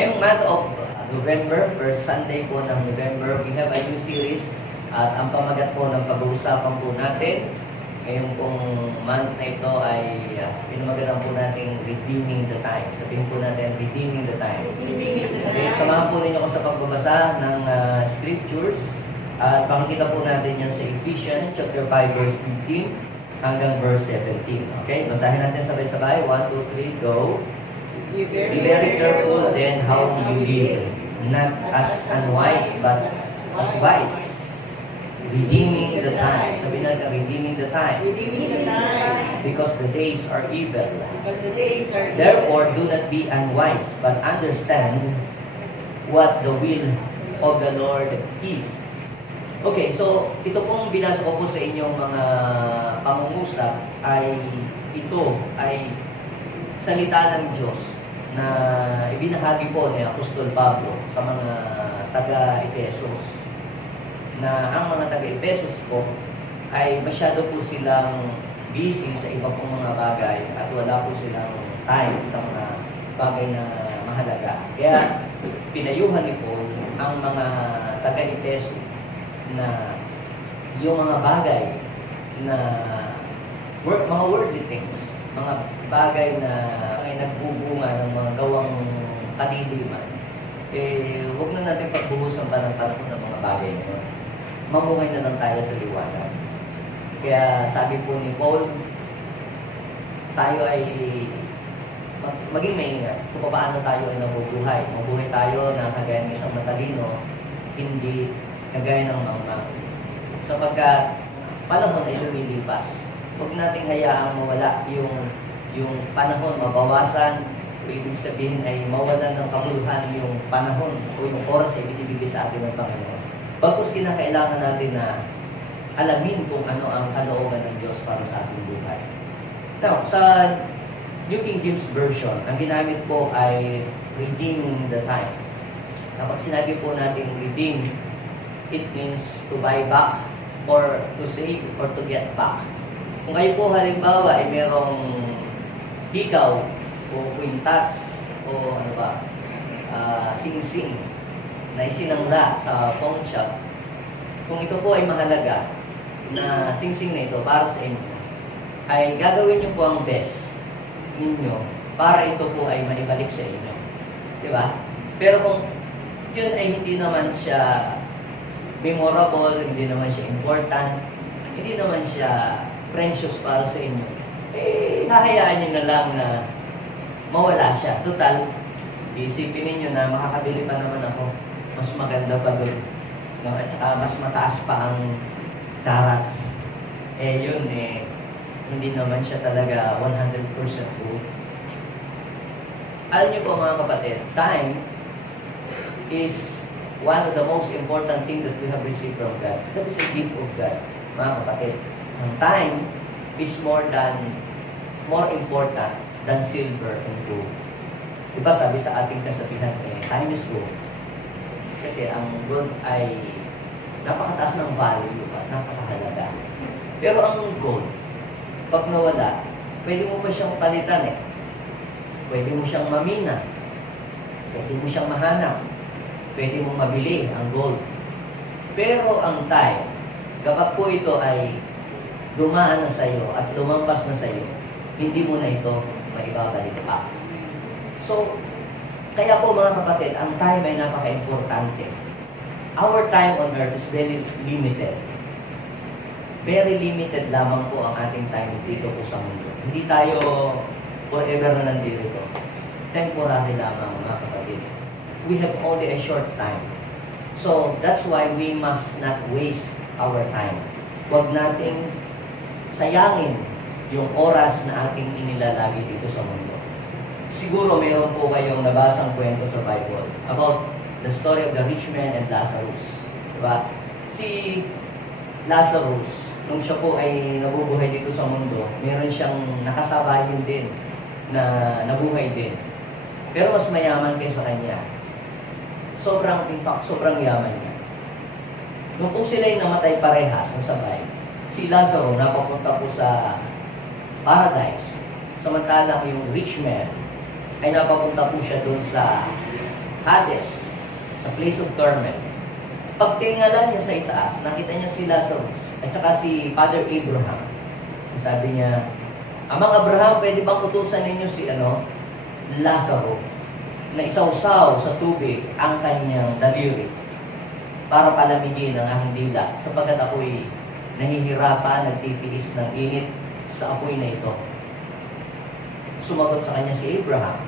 Ngayong month of November, first Sunday po ng November, we have a new series at ang pamagat po ng pag-uusapan po natin ngayong pong month na ito ay pinamagatan po natin Redeeming the Time. Sabihin po natin, Redeeming the Time. Okay, samahan po ninyo ako sa pagbabasa ng scriptures at pakikita po natin yan sa Ephesians chapter 5 verse 15 hanggang verse 17. Okay, basahin natin sabay-sabay. 1, 2, 3, go! Be very careful then how you live, not as unwise but as wise, redeeming the time. Sabi natin, redeeming the time. Because the days are evil. Therefore, do not be unwise, but understand what the will of the Lord is. Okay, so ito pong binasa ko po sa inyong mga pangungusap ito ay salita ng Diyos na ibinahagi po ni Apostol Pablo sa mga taga-Efesos. Na ang mga taga-Efesos po ay masyado po silang busy sa iba pong mga bagay at wala po silang time sa mga bagay na mahalaga. Kaya pinayuhan ni Paul ang mga taga-Efesos na yung mga bagay na mga worldly things, mga bagay na ay nagbubunga ng mga gawang kadiliman, huwag na natin pagbuhusan pa ng panahon ng mga bagay na yun. Mamuhay na lang tayo sa liwanag. Kaya sabi po ni Paul, tayo ay maging maingat kung paano tayo ay nabubuhay. Mabuhay tayo na kagaya ng isang matalino, hindi kagaya ng mamang. Sapagkat panahon ay lumilipas. Huwag nating hayaang mawala yung panahon, mabawasan, o ibig sabihin ay mawalan ng kabuluhan yung panahon o yung oras ay binibigay sa atin ng Panginoon. Bagkus kinakailangan natin na alamin kung ano ang kalooban ng Diyos para sa ating buhay. Now, sa New King James Version, ang ginamit po ay redeeming the time. Kapag sinabi po natin redeem, it means to buy back or to save or to get back. Kung kayo po halimbawa ay merong hikaw o kwintas o ano ba, sing-sing na isinangla sa pawn shop, kung ito po ay mahalaga na sing-sing na ito para sa inyo, ay gagawin niyo po ang best ninyo para ito po ay maibalik sa inyo. Di ba? Pero kung yun ay hindi naman siya memorable, hindi naman siya important, hindi naman siya precious para sa inyo, hahayaan nyo na lang na mawala siya. Total, isipin ninyo na makakabili pa naman ako. Mas maganda pa doon. No? At saka mas mataas pa ang carats. Yun hindi naman siya talaga 100% good. Alam niyo po mga kapatid, time is one of the most important things that we have received from God. That is a gift of God, mga kapatid. Ang time is more important than silver and gold. Diba sabi sa ating kasabihan, time is gold. Kasi ang gold ay napakataas ng value at napakahalaga. Pero ang gold, pag nawala, pwede mo pa siyang palitan Pwede mo siyang mamina. Pwede mo siyang mahanap. Pwede mo mabili ang gold. Pero ang time, kapag po ito ay dumaan na sa iyo at lumampas na sa iyo, hindi mo na ito maibabalik pa. So, kaya po mga kapatid, ang time ay napaka-importante. Our time on earth is very limited. Very limited lamang po ang ating time dito po sa mundo. Hindi tayo forever na nandito. Temporary lamang mga kapatid. We have only a short time. So, that's why we must not waste our time. Huwag nating sayangin yung oras na ating inilalagay dito sa mundo. Siguro mayroon po kayong nabasang kwento sa Bible about the story of the rich man and Lazarus. Diba? Si Lazarus, nung siya po ay nabubuhay dito sa mundo, meron siyang nakasabayan din na nabuhay din. Pero mas mayaman kaysa kanya. In fact, sobrang yaman niya. Nung po sila'y namatay parehas ng sabay, si Lazarus napapunta po sa paradise. Samantalang yung rich man ay napapunta po siya doon sa Hades, sa place of torment. Pagtingala niya sa itaas, nakita niya si Lazarus at saka si Father Abraham. Sabi niya, Amang Abraham, pwede bang utusan ninyo si Lazaro na isawsaw sa tubig ang kanyang daliri para palamigin ang aking dila sapagkat ako'y nahihirapan, nagtitiis ng init sa apoy na ito. Sumagot sa kanya si Abraham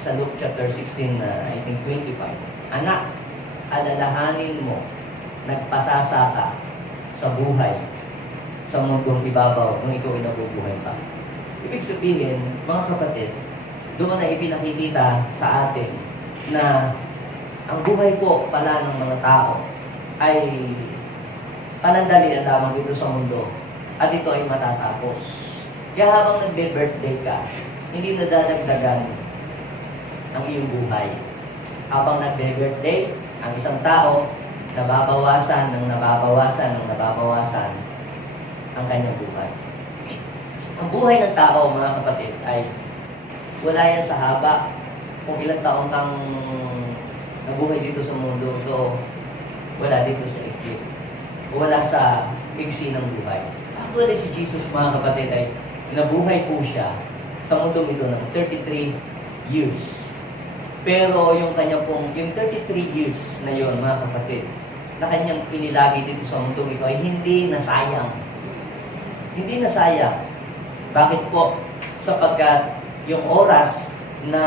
sa Luke chapter 16, I think 25. Anak, alalahanin mo, nagpasasa ka sa buhay sa mundong ibabaw kung ikaw ay nabubuhay pa. Ibig sabihin, mga kapatid, doon na ipinakikita sa atin na ang buhay po pala ng mga tao ay panandalian lamang dito sa mundo at ito ay matatapos. Kaya habang nagbe-birthday ka, hindi nadadagdagan ang iyong buhay. Habang nagbe-birthday, ang isang tao, nababawasan ang kanyang buhay. Ang buhay ng tao, mga kapatid, ay wala yan sa haba. Kung ilang taong kang nabuhay dito sa mundo, so wala dito sa ikli. Wala sa iksi ng buhay. Actually, si Jesus, mga kapatid, ay nabuhay po siya sa mundo ito ng 33 years. Pero yung kanya pong, yung 33 years na yon, mga kapatid, na kanyang pinilagi dito sa mundo ito ay hindi nasayang. Hindi nasayang. Bakit po? Sapagkat yung oras na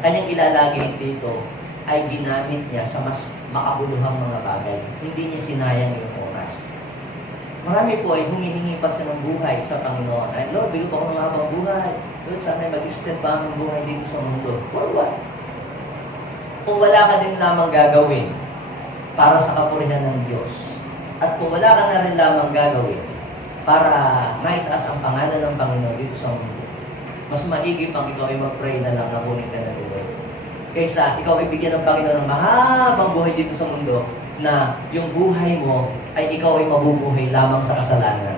kanyang ilalagay dito ay ginamit niya sa mas makabuluhang mga bagay. Hindi niya sinayang yung oras. Marami po ay humihingi pa siya ng buhay sa Panginoon. Ay, Lord, bigyan po ako ng habang buhay. Lord, sana mag-extend pa ang buhay dito sa mundo. For what? Kung wala ka din lamang gagawin para sa kapurihan ng Diyos, at kung wala ka na rin lamang gagawin para maitaas ang pangalan ng Panginoon dito sa mundo, mas maigi pang ikaw ay mag-pray na lang na kunin ka na dito. Kaysa ikaw ay bigyan ng Panginoon ng mahabang buhay dito sa mundo na yung buhay mo ay ikaw ay mabubuhay lamang sa kasalanan.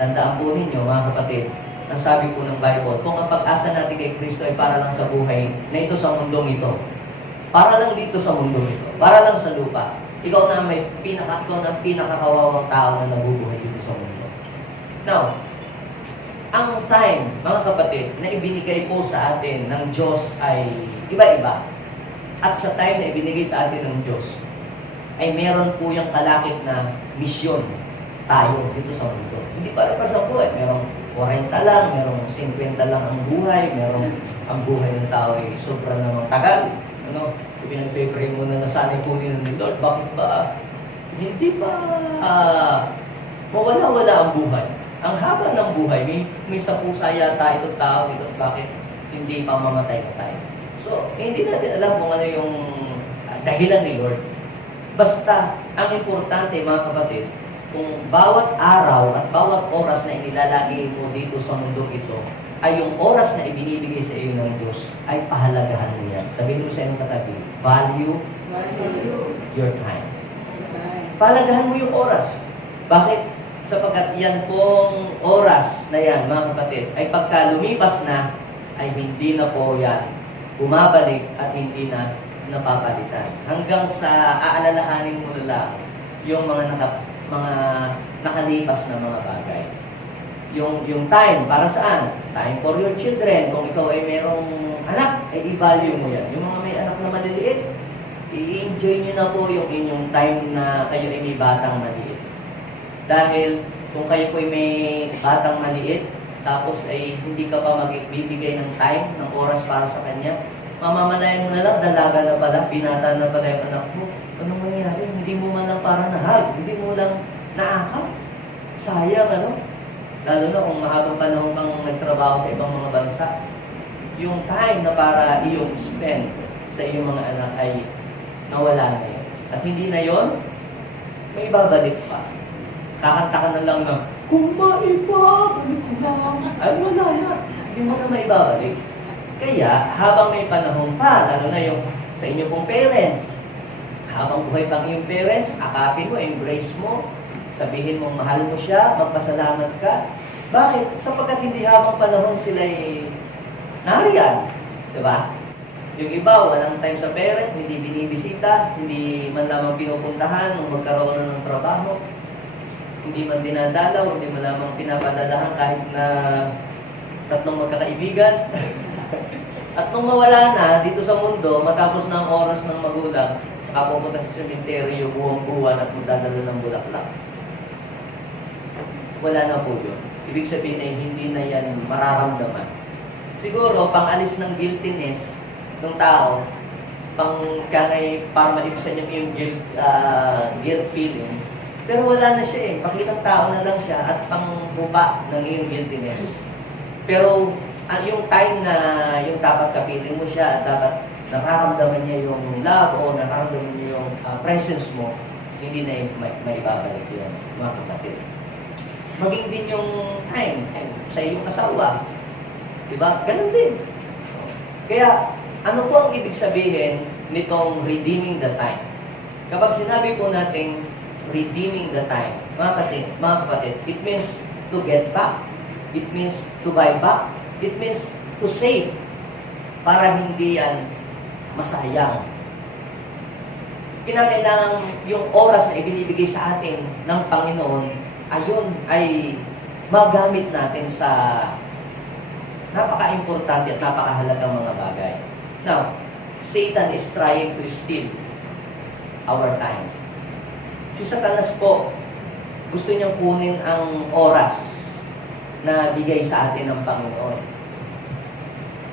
Tandaan po ninyo, mga kapatid, ang sabi po ng Bible, kung ang pag-asa natin kay Kristo ay para lang sa buhay na ito sa mundong ito, para lang dito sa mundong ito, para lang sa lupa, ikaw na may pinakakawawang tao na nabubuhay dito sa mundo. Now, ang time, mga kapatid, na ibinigay po sa atin ng Diyos ay iba-iba. At sa time na ibinigay sa atin ng Diyos, ay meron po yung kalakip na misyon tayo dito sa mundo. Hindi para sa buhay. Merong 40 lang, merong 50 lang ang buhay, merong ang buhay ng tao ay sobra namang tagal. Pinag-pray muna na sana kunin ng Lord. Bakit ba? Hindi ba mawala-wala ang buhay? Ang haba ng buhay, may sa pusa yata itong tao ito, bakit hindi pa mamatay na tayo? So, hindi natin alam kung ano yung dahilan ni Lord. Basta, ang importante, mga kapatid, kung bawat araw at bawat oras na inilalagay mo dito sa mundo ito, ay yung oras na ibinibigay sa iyo ng Diyos, ay pahalagahan mo yan. Sabihin mo sa iyong katabi, value your time. Pahalagahan mo yung oras. Bakit? Sapagkat yan pong oras na yan, mga kapatid, ay pagka lumipas na, ay hindi na po yan bumabalik at hindi na napapalitan. Hanggang sa aalalahanin mo lang yung mga nakalipas na mga bagay. Yung time, para saan? Time for your children. Kung ikaw ay merong anak, ay i-value mo yan. Yung mga may anak na maliliit, i-enjoy nyo na po yung inyong time na kayo ay may batang maliit. Dahil kung kayo po ay may batang maliit, tapos ay hindi ka pa magbibigay ng time, ng oras para sa kanya, mamamalayan mo na lang, dalaga na pala, binata na pala yung anak mo. Anong mangyari? Hindi mo man lang para nahag, hindi mo lang naakap. Sayang, Lalo na kung mahabang panahon kang nagtrabaho sa ibang mga bansa, yung time na para iyong spend sa iyong mga anak ay nawala na yun. At hindi na yon, may babalik pa. Kakanta ka na lang na, kung maibabalik lang, ay wala yan. Hindi mo na maibabalik. Kaya, habang may panahon pa, lalo na yung sa inyo pong parents, habang buhay pang iyong parents, akapin mo, embrace mo, sabihin mo, mahal mo siya, magpasalamat ka. Bakit? Sapagkat hindi habang panahon sila'y nariyan. Diba? Yung iba, walang time sa parent, hindi binibisita, hindi man lamang pinupuntahan nung magkaroon na ng trabaho, hindi man dinadalaw, hindi man lamang pinapadalahan kahit na tatlong magkakaibigan. At nung mawala na dito sa mundo, matapos na ang oras ng magulang, saka pupunta sa sementeryo, buwang-buwan at magdadala ng bulaklak. Wala na po yun. Ibig sabihin ay hindi na yan mararamdaman. Siguro, pang-alis ng guiltiness ng tao, para maibsan yung guilt feelings. Pero wala na siya eh. Pakitang tao na lang siya at pangbuba ng iyong guiltiness. Pero yung time na yung dapat kapiling mo siya at dapat nararamdaman niya yung love o nararamdaman niya yung presence mo, hindi na maibabalik yun, mga kapatid. Maging din yung time sa iyong asawa. Diba? Ganun din. Kaya, ano po ang ibig sabihin nitong redeeming the time? Kapag sinabi po natin redeeming the time, mga kapatid, it means to get back. It means to buy back. It means to save para hindi yan masayang. Kinakailangan yung oras na ibinibigay sa atin ng Panginoon, ayun ay magamit natin sa napaka-importante at napakahalagang mga bagay. Now, Satan is trying to steal our time. Si Satanas po, gusto niyang kunin ang oras na bigay sa atin ng Panginoon.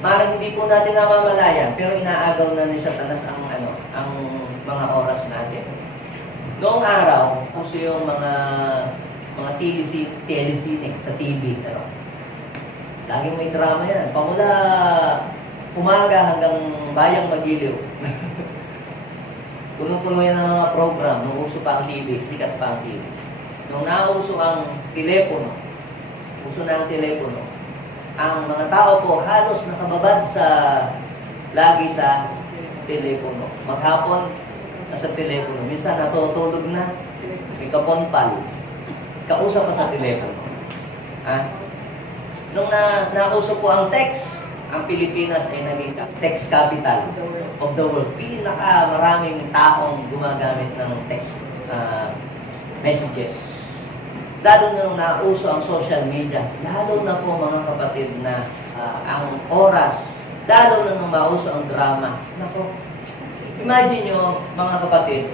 Marang hindi po natin namamalayan, pero inaagaw na ni Satanas ang mga oras natin. Noong araw, puso yung mga telesine sa TV, laging may drama yan. Pamula umaga hanggang bayang magiliw. Puno-puno yan ng mga program. Nung uso pa ang TV, sikat pa ang TV. Nung nauso ang telepono, uso na ang telepono, ang mga tao po halos nakababad lagi sa telepono. Maghapon, nasa telepono. Minsan natutulog na, may kaponpal. Kausap pa sa telepono. Nung nauso po ang text, ang Pilipinas ay naging text capital of the world. Pinaka-maraming taong gumagamit ng text messages. Lalo nung nauso ang social media, lalo na po mga kapatid na ang oras, lalo na nung mauso ang drama. Nako, imagine nyo mga kapatid,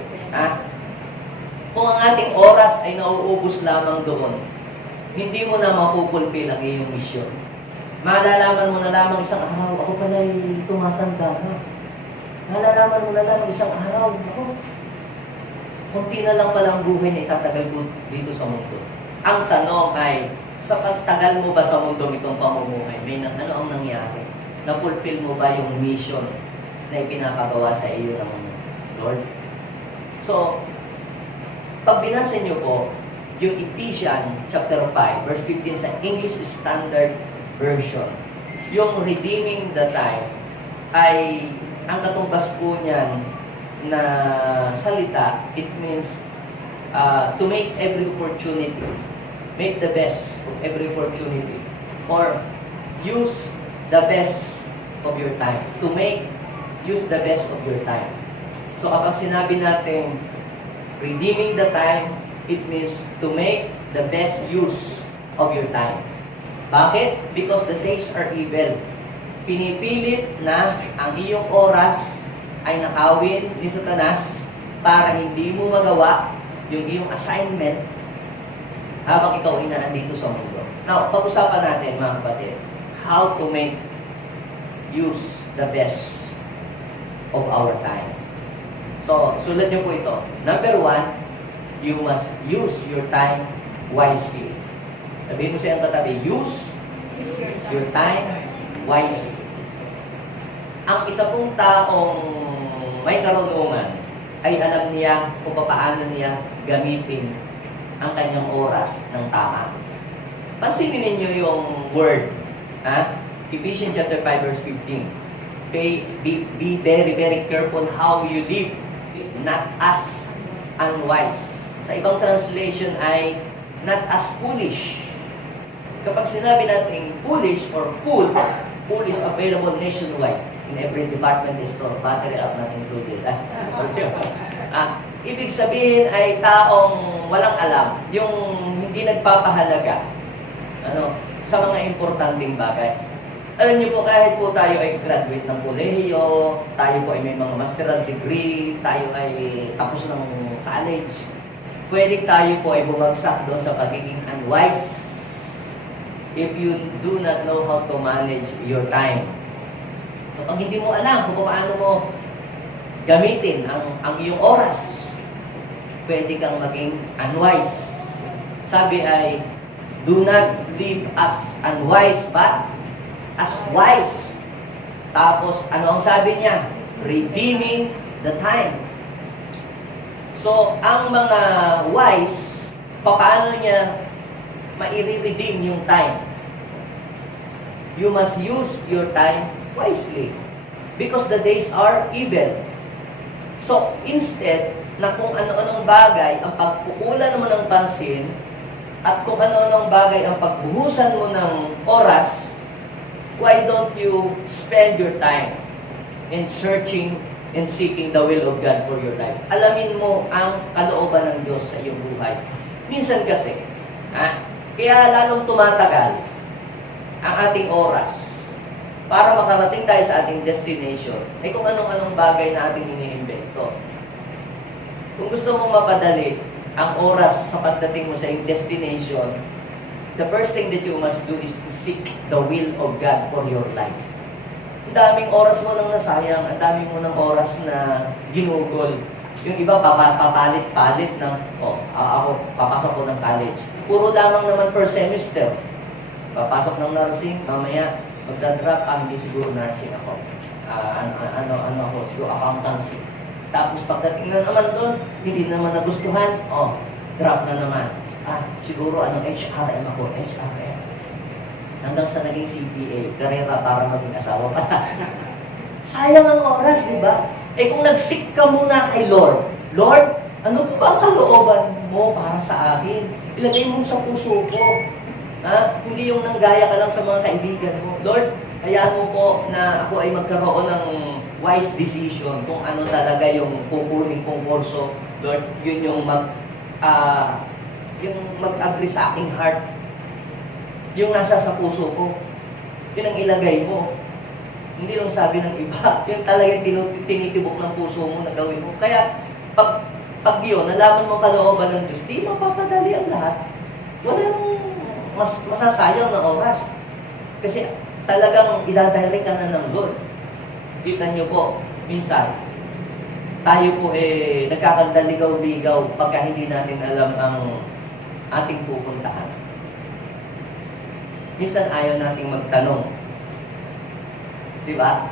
kung ang ating oras ay nauubos lamang doon, hindi mo na mapupulpil ang iyong misyon. Malalaman mo na lamang isang araw, ako pala'y tumatanda na. Malalaman mo na lamang isang araw, ako, kunti na lang palang buhay na itatagal ko dito sa mundo. Ang tanong ay, sa pagtagal mo ba sa mundo itong pamumuhay, ano ang nangyari? Napulfill mo ba yung mission na ipinapagawa sa iyo ng Lord? So, pag binasa niyo po, yung Ephesians chapter 5, verse 15 sa English Standard Version, yung redeeming the time ay ang katumbas po niyan na salita, it means to make every opportunity, make the best of every opportunity, or use the best of your time. To use the best of your time. So kapag sinabi natin redeeming the time, it means to make the best use of your time. Bakit? Because the days are evil. Pinipilit na ang iyong oras ay nakawin ni Satanas para hindi mo magawa yung iyong assignment habang ikaw ay naandito sa mundo. Now, pag-usapan natin mga kapatid, how to make use the best of our time. So, sulat niyo po ito. Number 1, you must use your time wisely. Sabihin mo siyang katabi, use your time wisely. Ang isa pong taong may karunungan ay alam niya kung paano niya gamitin ang kanyang oras ng tama. Pansinin ninyo yung word. Ephesians chapter 5 verse 15. Be very, very careful how you live, not as unwise. Sa ibang translation ay not as foolish. Kapag sinabi natin foolish or fool is available nationwide. in every department store, battery up not included. Ibig sabihin ay taong walang alam, yung hindi nagpapahalaga sa mga importanteng bagay. Alam niyo po, kahit po tayo ay graduate ng kolehiyo, tayo po ay may mga masteral degree, tayo ay tapos ng college, pwede tayo po ay bumagsak doon sa pagiging unwise if you do not know how to manage your time. So, pag hindi mo alam kung paano mo gamitin ang iyong oras, pwede kang maging unwise. Sabi ay, do not live as unwise, but as wise. Tapos, ano ang sabi niya? Redeeming the time. So, ang mga wise, paano niya mai-redeem yung time? You must use your time wisely. Because the days are evil. So, instead na kung ano-anong bagay ang pagpukulan mo ng pansin at kung ano-anong bagay ang pagbuhusan mo ng oras, why don't you spend your time in searching and seeking the will of God for your life? Alamin mo ang kalooban ng Diyos sa iyong buhay. Minsan kasi, kaya lalong tumatagal ang ating oras para makarating tayo sa ating destination, ay kung anong-anong bagay na ating iniimbento. Kung gusto mong mapadali ang oras sa pagdating mo sa iyong destination, the first thing that you must do is to seek the will of God for your life. Ang daming oras mo nang nasayang, ang daming mo ng oras na ginugol. Yung iba, papalit-palit ng, ako, papasok ko ng college. Puro lamang naman per semester. Papasok ng nursing, mamaya, magdadrop, hindi siguro nursing ako. Ano ako, siguro accountancy. Tapos pagdating na naman doon, hindi naman nagustuhan, drop na naman. Siguro HRM ako, HRM. Hanggang sa naging CPA, karera para maging asawa pa. Sayang ang oras, di ba? Kung nag-seek ka muna kay Lord, Lord, ano po ba ang kalooban mo para sa akin? Ilagay mo sa puso ko. Hindi yung nanggaya ka lang sa mga kaibigan mo. Lord, hayaan mo po na ako ay magkaroon ng wise decision kung ano talaga yung pupunin kong kurso. Lord, yun yung mag-agree sa aking heart. Yung nasa sa puso ko. Yun ang ilagay mo. Hindi lang sabi ng iba. Yung talagang tinitibok ng puso mo na gawin mo. Kaya, pag yun, nalaman mo kalooban ng Diyos, di mapapadali ang lahat. Wala nang masasayang na oras. Kasi talagang idadirect ka na ng Lord. Kita niyo po, minsan, tayo po nagkakagdaligaw-ligaw pagka hindi natin alam ang ating pupuntahan. Minsan ayaw nating magtanong. Di ba?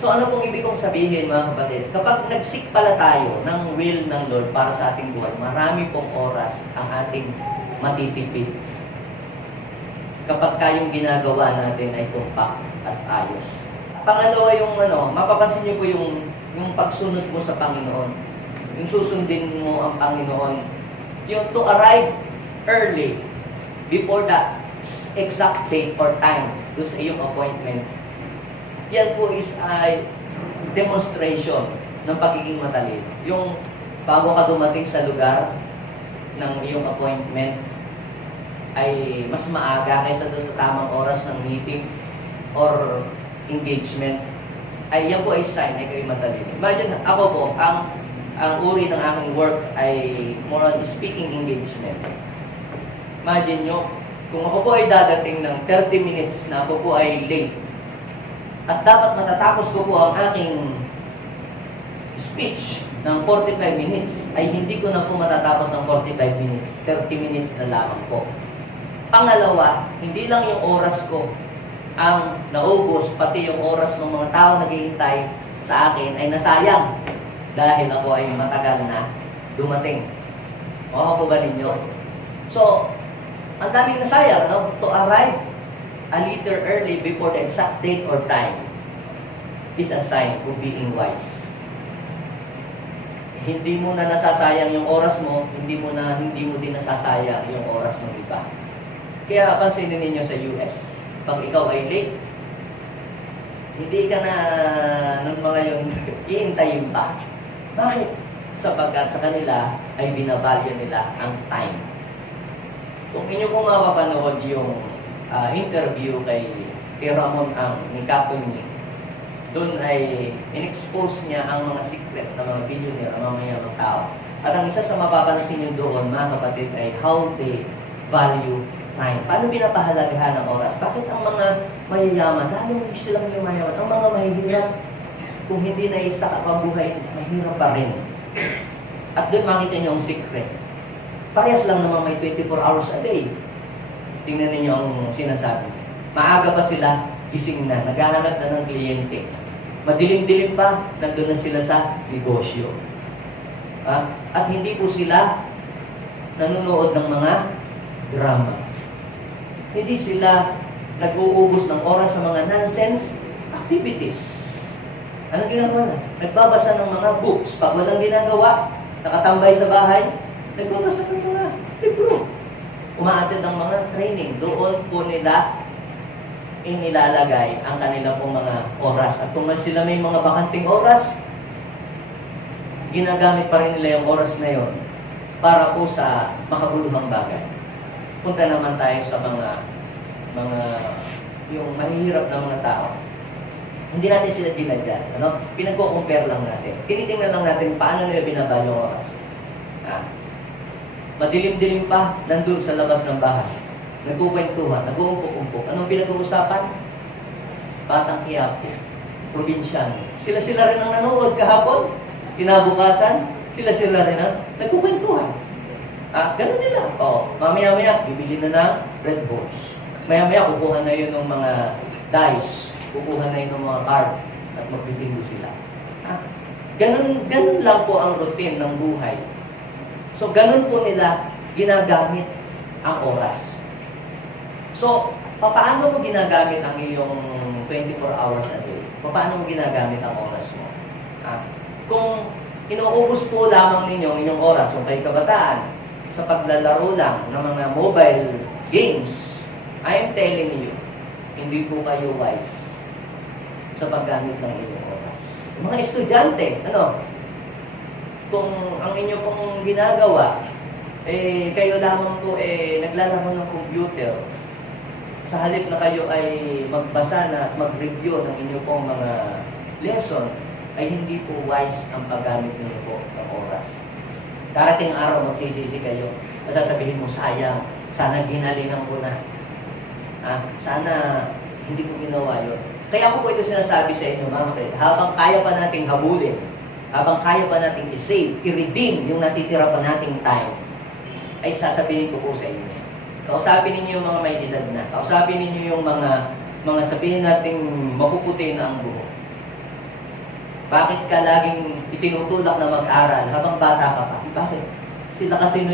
So ano pong ibig kong sabihin, mga kapatid? Kapag nag-seek pala tayo ng will ng Lord para sa ating buhay, marami pong oras ang ating matitipid. Kapag kayong ginagawa natin ay tumpak at ayos. Pangalawa yung mapapansin niyo po yung pagsunod mo sa Panginoon. Yung susundin mo ang Panginoon. Yung to arrive early before the exact date or time doon sa iyong appointment. Yan po is a demonstration ng pagiging matalino. Yung bago ka dumating sa lugar ng iyong appointment ay mas maaga kaysa doon sa tamang oras ng meeting or engagement, ay yan po ay sign ay kayo matalino. Imagine, ako po, ang uri ng aking work ay more on speaking engagement. Imagine nyo, kung ako po ay dadating ng 30 minutes na ako po ay late, at dapat matatapos ko po ang aking speech ng 45 minutes, ay hindi ko na po matatapos ng 45 minutes, 30 minutes na lamang po. Pangalawa, hindi lang yung oras ko ang naubos, pati yung oras ng mga tao naghihintay sa akin ay nasayang dahil ako ay matagal na dumating. O po ba ninyo? So, ang daming nasayang, to arrive a little early before the exact date or time is a sign of being wise. Hindi mo na nasasayang yung oras mo, hindi mo din nasasayang yung oras ng iba. Kaya pansinin ninyo sa US, pag ikaw ay late, Hindi ka na nung mga yun, iintayin pa. Bakit? Sapagkat sa kanila ay binavalue nila ang time. Kung inyo pong mapapanood yung interview kay Ramon ang ni Kapuni, doon ay in-expose niya ang mga secret ng mga billionaire, ang mga mayamang tao. At ang isa sa mapapansin niyo doon, mga kapatid, ay how they value time. Paano pinapahalagahan ng oras? Bakit ang mga mayayaman, lalo hindi silang yung mayaman, ang mga mahihirap, kung hindi na-istak ang buhay, mahirap pa rin. At doon makita niyo ang secret. Parehas lang naman may 24 hours a day. Tingnan niyo ang sinasabi. Maaga pa sila, gising na, naghahanap na ng kliyente. Madilim-dilim pa, nandun na sila sa negosyo. At hindi po sila nanonood ng mga drama. Hindi sila nag-uubos ng oras sa mga nonsense activities. Anong ginagawa na? Nagbabasa ng mga books. Pag walang ginagawa, nakatambay sa bahay, nagbabasa ng mga libro. Umaattend ng mga training. Doon po nila inilalagay ang kanilang pong mga oras. At kung sila may mga bakanting oras, ginagamit pa rin nila yung oras na yon para po sa makabuluhang bagay. Punta naman tayo sa mga yung mahihirap na mga tao. Hindi natin sila dinadyan. Pinagko-compare lang natin. Tinitingnan lang natin paano nila binabalyo ang oras. Madilim-dilim pa, nandun sa labas ng bahay. Nagkukwentuhan, nag-uumpok-umpok. Anong pinag-uusapan? Batang Quiapo, probinsyano. Sila-sila rin ang nanood kahapon. Kinabukasan, sila-sila rin ang nagkukwentuhan. Ganun nila. Mamaya-maya, bibili na ng Red Bulls. Maya-maya, kukuha na yun ng mga dice. Kukuha na yun ng mga card. At magbitingo sila. Ganun lang po ang routine ng buhay. So, ganun po nila ginagamit ang oras. So, paano mo ginagamit ang iyong 24 hours a day? Paano mo ginagamit ang oras mo? Kung inuubos po lamang ninyo inyong oras, kung kayo kabataan, sa paglalaro lang ng mga mobile games, I am telling you, hindi po kayo wise sa paggamit ng inyong oras. Yung mga estudyante, kung ang inyo pong ginagawa, kayo lamang po naglalaro ng computer, sa halip na kayo ay magbasa na at mag-review ng inyo pong mga lesson, ay hindi po wise ang paggamit ninyo po ng oras. Darating araw, magsisisi kayo, masasabihin mo, sayang, sana ginalingan ko na. Sana hindi ko ginawa yun. Kaya ako po ito sinasabi sa inyo, mga kapatid, habang kaya pa nating habulin, habang kaya pa nating i-save, i-redeem yung natitira pa nating time, ay sasabihin ko po sa inyo. Kausapin ninyo yung mga may edad na. Kausapin ninyo yung mga sabihin nating mapuputi na ang buhok. Bakit ka laging itinutulak na mag-aral habang bata ka pa? Bakit? Sila kasi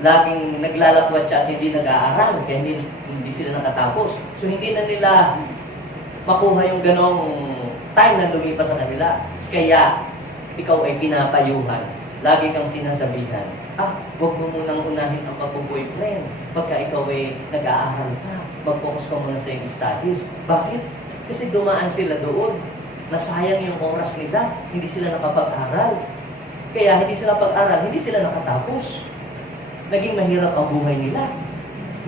laging naglalakwat siya at hindi nag-aaral, kaya hindi sila nakatapos. So hindi na nila makuha yung ganong time na lumipas sa kanila. Kaya ikaw ay pinapayuhan. Lagi kang sinasabihan, huwag mo munang unahin ang pag-boyfriend. Pagka ikaw ay nag-aaral ka, mag-focus ka muna sa iyong studies. Bakit? Kasi dumaan sila doon. Nasayang yung oras nila. Hindi sila nakapag-aral. Kaya hindi sila pag-aral, hindi sila nakatapos. Naging mahirap ang buhay nila.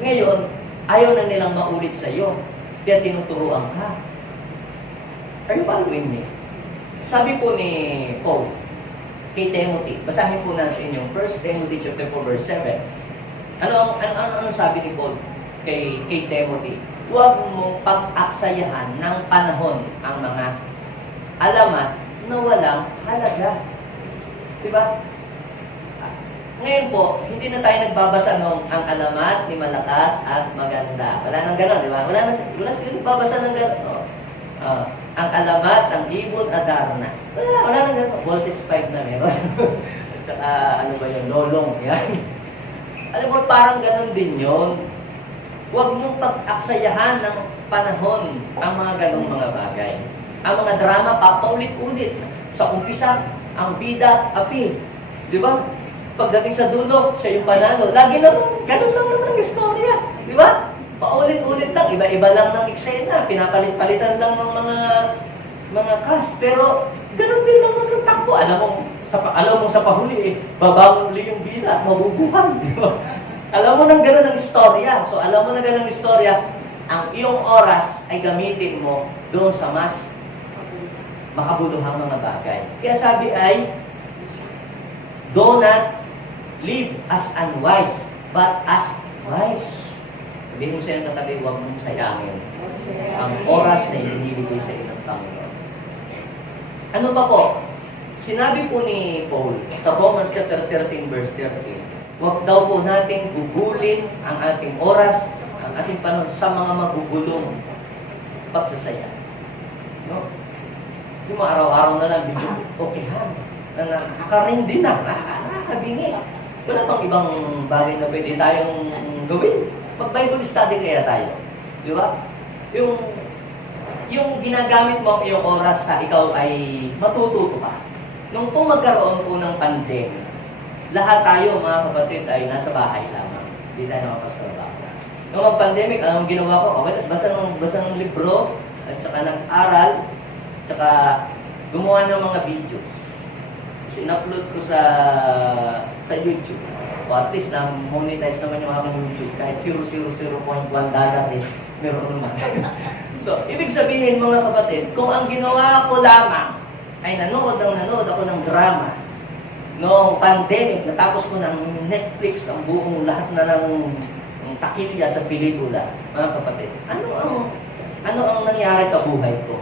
Ngayon, ayaw na nilang maulit sa iyo. Kaya tinuturuan ka. Are you following me? Sabi po ni Paul kay Timothy, basahin po natin yung 1 Timothy chapter 4 verse 7. Ano sabi ni Paul kay Timothy? Huwag mong pag-aksayahan ng panahon ang mga alamat na walang halaga. Diba? Ngayon po, hindi na tayo nagbabasa ng ang alamat ni malakas at maganda. Wala nang gano'n, di ba? Wala sila nagbabasa ng gano'n. Ang alamat, ang ibon, adarna. Wala nang gano'n. Voltage 5 na meron. At saka, lolong. Yan. Alam mo, parang gano'n din yun. Huwag mong pag-aksayahan ng panahon ang mga ganong mga bagay. Ang mga drama, papaulit-ulit. Sa umpisa, ang bida, api. Di ba? Pagdating sa dulo, siya yung panalo. Lagi naman, ganun lang naman ang istorya. Di ba? Paulit-ulit lang, iba-iba lang ng eksena, pinapalit-palitan lang ng mga cast, pero ganun din lang ng takbo. Alam mo sa pahuli babangon uli yung bida at mabubuhan, di ba? Alam mo nang ganun ang istorya. So alam mo na ganun ang istorya, ang iyong oras ay gamitin mo doon sa mas makabuluhang mga bagay. Kaya sabi ay, do not live as unwise, but as wise. Sabihin mo sa'yo katabi, huwag mong sayangin ang oras na ibinibigay sa iyo ng Panginoon. Ano pa po? Sinabi po ni Paul sa Romans chapter 13 verse 13, huwag daw po natin gugulin ang ating oras, ang ating panahon sa mga magugulong pagsasaya. No? Yung mga araw-araw na lang, video, okay ha, na nakakaring din na, nakakabingi. Wala bang ibang bagay na pwede tayong gawin? Mag-Bible study kaya tayo. Di ba? Yung ginagamit mo ang iyong oras sa ikaw ay matututo ka. Nung po magkaroon po ng pandemic, lahat tayo mga kapatid ay nasa bahay lamang. Hindi tayo nakapagtrabaho. Nung mag-pandemic, anong ginawa ko? Okay, basa ng libro, at saka nag-aral, at saka gumawa ng mga video. Kasi in-upload ko sa YouTube. O at least na-monetize naman yung aking YouTube. Kahit 0.001 dollar meron naman. So, ibig sabihin mga kapatid, kung ang ginawa ko lamang ay nanood ako ng drama noong pandemic, natapos ko ng Netflix ang buong lahat na ng takilya sa pelikula, mga kapatid, ano ang nangyari sa buhay ko?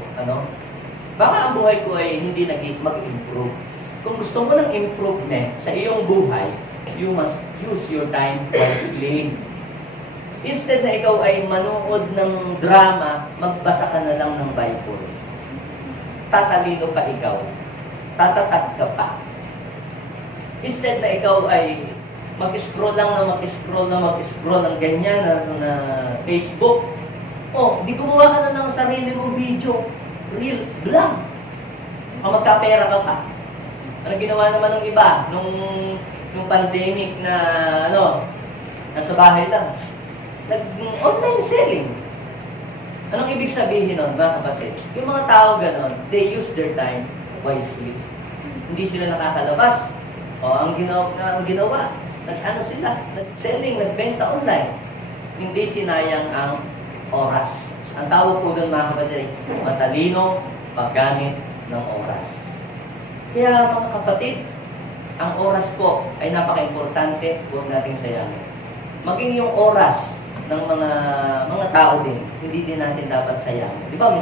Baka ang buhay ko ay hindi mag-improve. Kung gusto mo ng improvement sa iyong buhay, you must use your time wisely. Instead na ikaw ay manood ng drama, magbasa ka na lang ng Bible. Tatalino pa ikaw. Tatatag ka pa. Instead na ikaw ay mag-scroll ng ganyan na Facebook. Di gumawa ka na ng sarili mong video. Reels, blank. Magkapera ka pa. Ano ginawa naman ng iba nung pandemic na nasa bahay lang? Nag-online selling. Anong ibig sabihin nun, mga kapatid? Yung mga tao ganon, they use their time wisely. Hindi sila nakakalabas. Ang ginawa, nag-selling, nagbenta online. Hindi sinayang ang oras. Ang tawag po doon, mga kapatid, matalino paggamit ng oras. Kaya mga kapatid, ang oras po ay napaka-importante, huwag nating sayangin. Maging yung oras ng mga tao din, hindi din natin dapat sayangin. Di ba,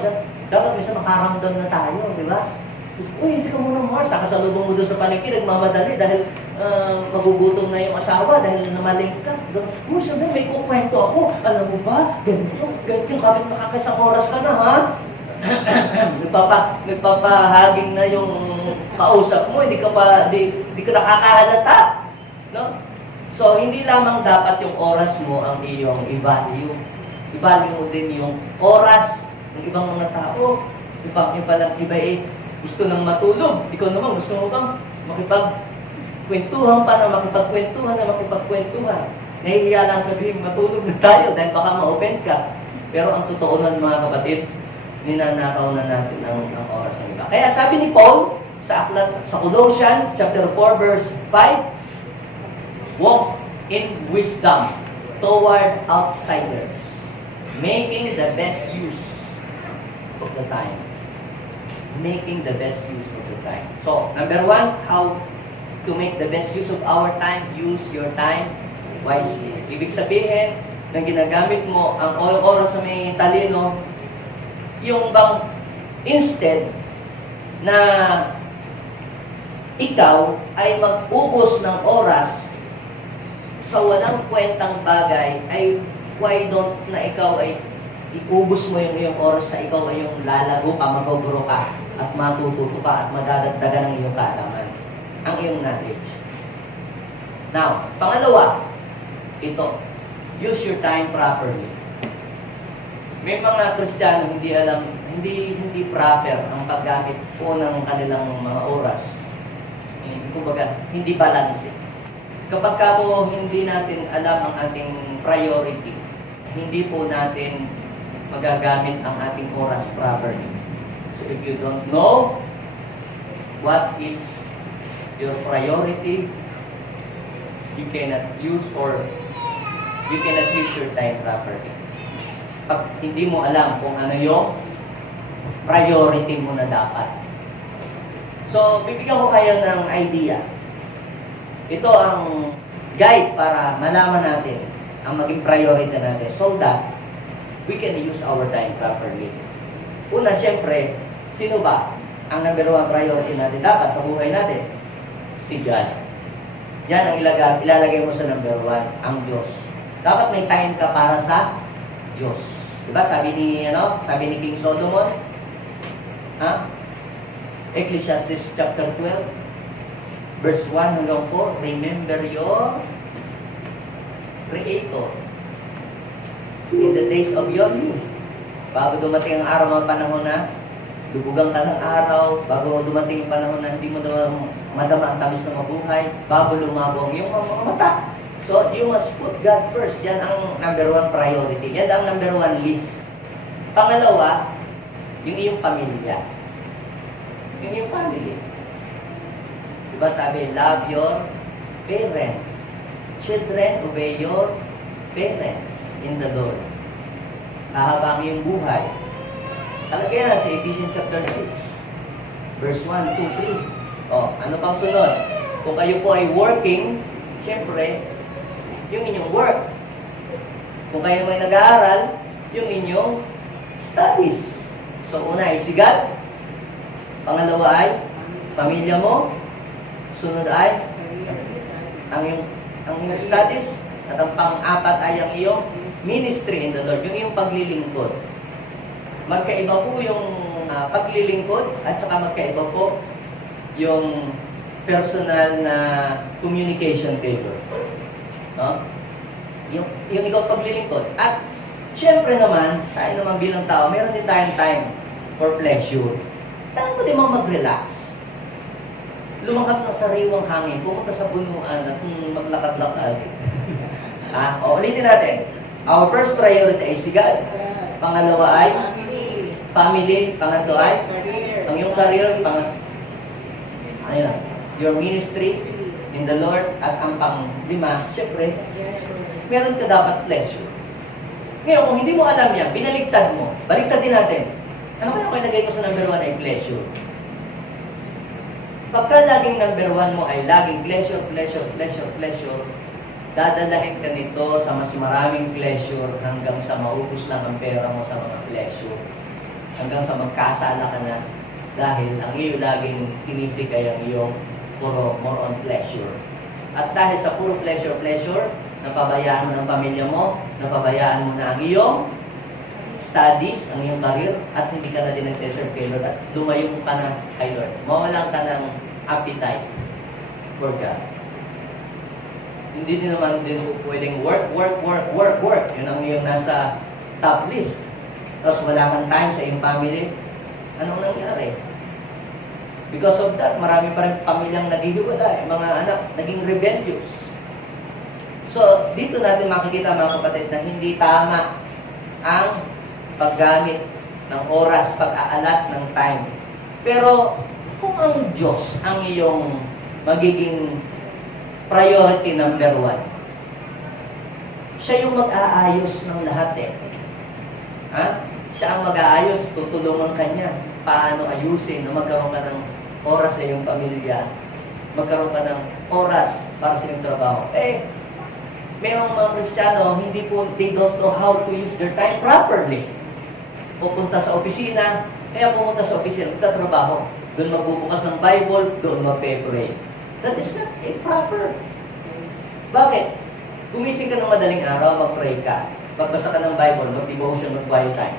dapat makaramdam na tayo, di ba? Uy, hindi ka muna Mars, nakasalubong mo doon sa palengke, nagmamadali dahil magugutom na yung asawa dahil namaling ka. Uy, sabi, may kukwento ako. Alam mo ba, ganito yung kapit makakasang oras ka na, ha? Nagpapahaging na yung kausap mo, hindi ka nakakahalata. No? So, hindi lamang dapat yung oras mo ang iyong i-value. I-value mo din yung oras ng ibang mga tao. Iba gusto nang matulog. Ikaw naman, gusto mo bang makipagkwentuhan pa na makipagkwentuhan. Nahihiya lang sabihin, matulog na tayo dahil baka ma-open ka. Pero ang totoo nun, mga kapatid, ninanakaw na natin ang oras ng iba. Kaya sabi ni Paul sa Colossians chapter 4 verse 5, walk in wisdom toward outsiders, making the best use of the time. Making the best use of the time. So, number 1, how to make the best use of our time? Use your time wisely. Ibig sabihin, na ginagamit mo ang oras sa may talino, yung bang instead na ikaw ay mag-ubos ng oras sa walang kwentang bagay, ay why don't na ikaw ay iubos mo yung iyong oras sa ikaw ay yung lalago ka, maguguro ka, at matututo ka, at madadagdagan ng iyong kaalaman, ang iyong knowledge. Now, pangalawa, ito, use your time properly. May mga Kristiyano hindi proper ang paggamit po ng kanilang mga oras. Kumbaga, hindi balance. Kapag hindi natin alam ang ating priority, hindi po natin magagamit ang ating oras properly. So if you don't know what is your priority, you cannot use your time properly. Pag hindi mo alam kung ano yung priority mo na dapat. So, bibigyan ko kayo ng idea. Ito ang guide para malaman natin ang maging priority natin so that we can use our time properly. Una, siyempre, sino ba ang number one priority natin dapat sa buhay natin? Si God. Yan ang ilalagay mo sa number one, ang Diyos. Dapat may time ka para sa Diyos. Diba? Sabi ni King Solomon, Ecclesiastes chapter 12, verse 1 hanggang 4, remember your Creator in the days of your youth. Bago dumating ang araw ng panahon na lubugang ka ng araw, bago dumating yung panahon na hindi mo madama ang tamis ng mabuhay, bago lumabo ang iyong mga mata. So, you must put God first. Yan ang number one priority. Yan ang number one list. Pangalawa, yung iyong pamilya. Yung iyong family. Diba sabi, love your parents. Children, obey your parents in the Lord. Hahaba ang iyong buhay. Talaga yan sa Ephesians chapter 6. Verse 1, 2, 3. Ano pang sunod? Kung kayo po ay working, siyempre, yung inyong work. Kung kayo may nag-aaral, yung inyong studies. So, una ay si God. Pangalawa ay pamilya mo. Sunod ay ang iyong studies. At ang pang-apat ay ang iyong ministry in the Lord. Yung iyong paglilingkod. Magkaiba po yung paglilingkod at saka magkaiba po yung personal na communication favor. No? Yung ikaw paglilingkod. At syempre naman, tayo naman bilang tao, meron din tayong time for pleasure. Saan mo din mag-relax? Lumangkap ng sariwang hangin, pumunta sa punuan at maglakad-lakad. Ulitin natin. Our first priority ay si God. Pangalawa ay family. Pangatlo ay ang iyong career. Your ministry in the Lord. At ang pang-lima, syempre, meron ka dapat pleasure. Ngayon, kung hindi mo alam yan, binaligtad mo. Baligtad din natin. Ano kaya kung ilagay ko sa number one ay pleasure? Pagka laging number one mo ay laging pleasure, dadalahin ka nito sa mas maraming pleasure hanggang sa maubos lang ang pera mo sa mga pleasure. Hanggang sa magkasala ka na dahil ang iyo laging sinisikay ang iyong more on pleasure. At dahil sa puro pleasure, napabayaan mo ng pamilya mo, napabayaan mo na ang iyong studies, ang iyong career, at hindi ka na din nag-serve kay Lord at lumayo ka na kay Lord. Mawalan ka ng appetite for God. Hindi din naman din pwedeng work. Yun ang iyong nasa top list. Tapos wala kang time sa iyong family. Anong nangyari? Because of that, marami pa rin pamilyang naghihiwalay. Mga anak, naging rebellious. So, dito natin makikita mga kapatid na hindi tama ang paggamit ng oras, pag-aalat ng time. Pero, kung ang Diyos ang iyong magiging priority number one, siya yung mag-aayos ng lahat Siya ang mag-aayos, tutulungan ka niya. Paano ayusin na magkaroon ka ng oras sa iyong pamilya, magkaroon ka ng oras para sa iyong trabaho. Mayroong mga Kristiyano, they don't know how to use their time properly. Pupunta sa opisina, pumunta sa opisina, magtatrabaho. Doon magbubukas ng Bible, doon magpe-pray. That is not proper. Bakit? Gumising ka ng madaling araw, mag-pray ka. Pagbasa ka ng Bible, mag-devotion, mag-quiet time.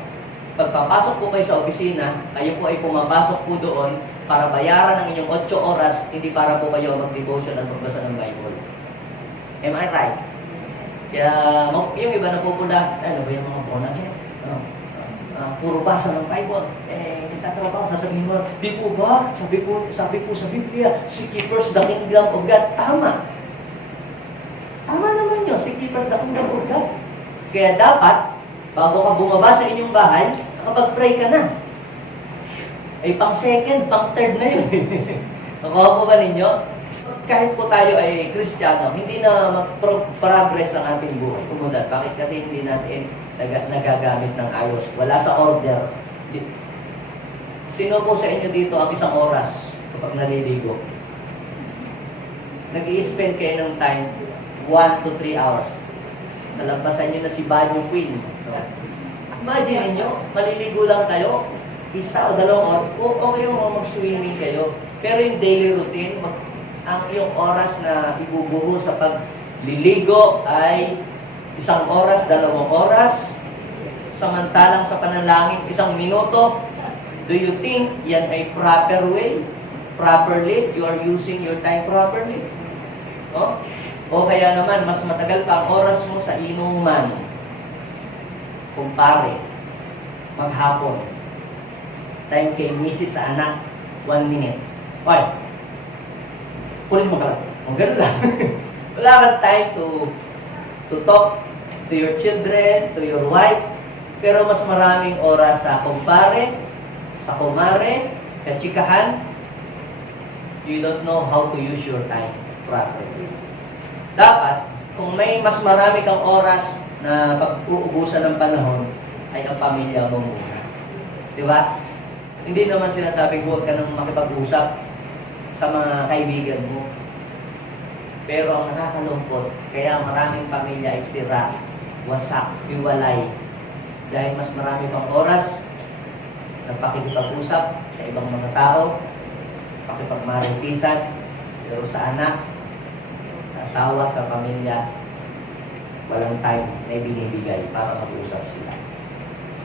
Pagpapasok po kayo sa opisina, kayo po ay pumapasok po doon para bayaran ang inyong 8 oras, hindi para po kayo mag-devotion at magbasa ng Bible. Am I right? Kaya yung iba na pupula, ano ba yung mga puna? Puro basa ng Bible. Nagtatrabaho, sasabihin mo, di po ba? Sabi po sa Biblia, seek ye first the kingdom of God. Tama. Tama naman yun, seek ye first the kingdom of God. Kaya dapat, bago ka bumaba sa inyong bahay, nakapag-pray ka na. Ay pang second, pang third na yun. Nakuha po ba ninyo? Kahit po tayo ay Kristiyano, hindi na mag-progress ang ating buhay. Kumulat. Bakit? Kasi hindi natin nagagamit ng ayos. Wala sa order. Sino po sa inyo dito ang isang oras kapag naliligo? Nag-i-spend kayo ng time 1 to 3 hours. Nalampasan nyo na si Banyo Queen. No? Imagine nyo, maliligo lang kayo, 1 o 2 oras, okay yung mag-swimming kayo. Pero yung daily routine, ang iyong oras na ibubuho sa pagliligo ay 1 oras, 2 oras, samantalang sa panalangin, 1 minuto. Do you think yan ay proper way? Properly? You are using your time properly? Oh? O kaya naman, mas matagal pa ang oras mo sa inuman. Kumpare, maghapon. Time kay misis sa anak, 1 minute. Oy, kunin mo ka lang. Ang gano'n lang. Wala kang time to talk to your children, to your wife. Pero mas maraming oras sa kumpare, sa kumare, kachikahan. You don't know how to use your time properly. Dapat, kung may mas marami kang oras na pag-uubusan ng panahon, ay ang pamilya mo muna. Di ba? Hindi naman sinasabing huwag ka nang makipag-usap sa mga kaibigan mo. Pero ang nakakalungkot, kaya maraming pamilya ay sira, wasak, hiwalay. Dahil mas marami pang oras na pakikipag-usap sa ibang mga tao, pakipagmaritisan, pero sa anak, sa asawa, sa pamilya, walang time na ibinibigay para mag-usap sila.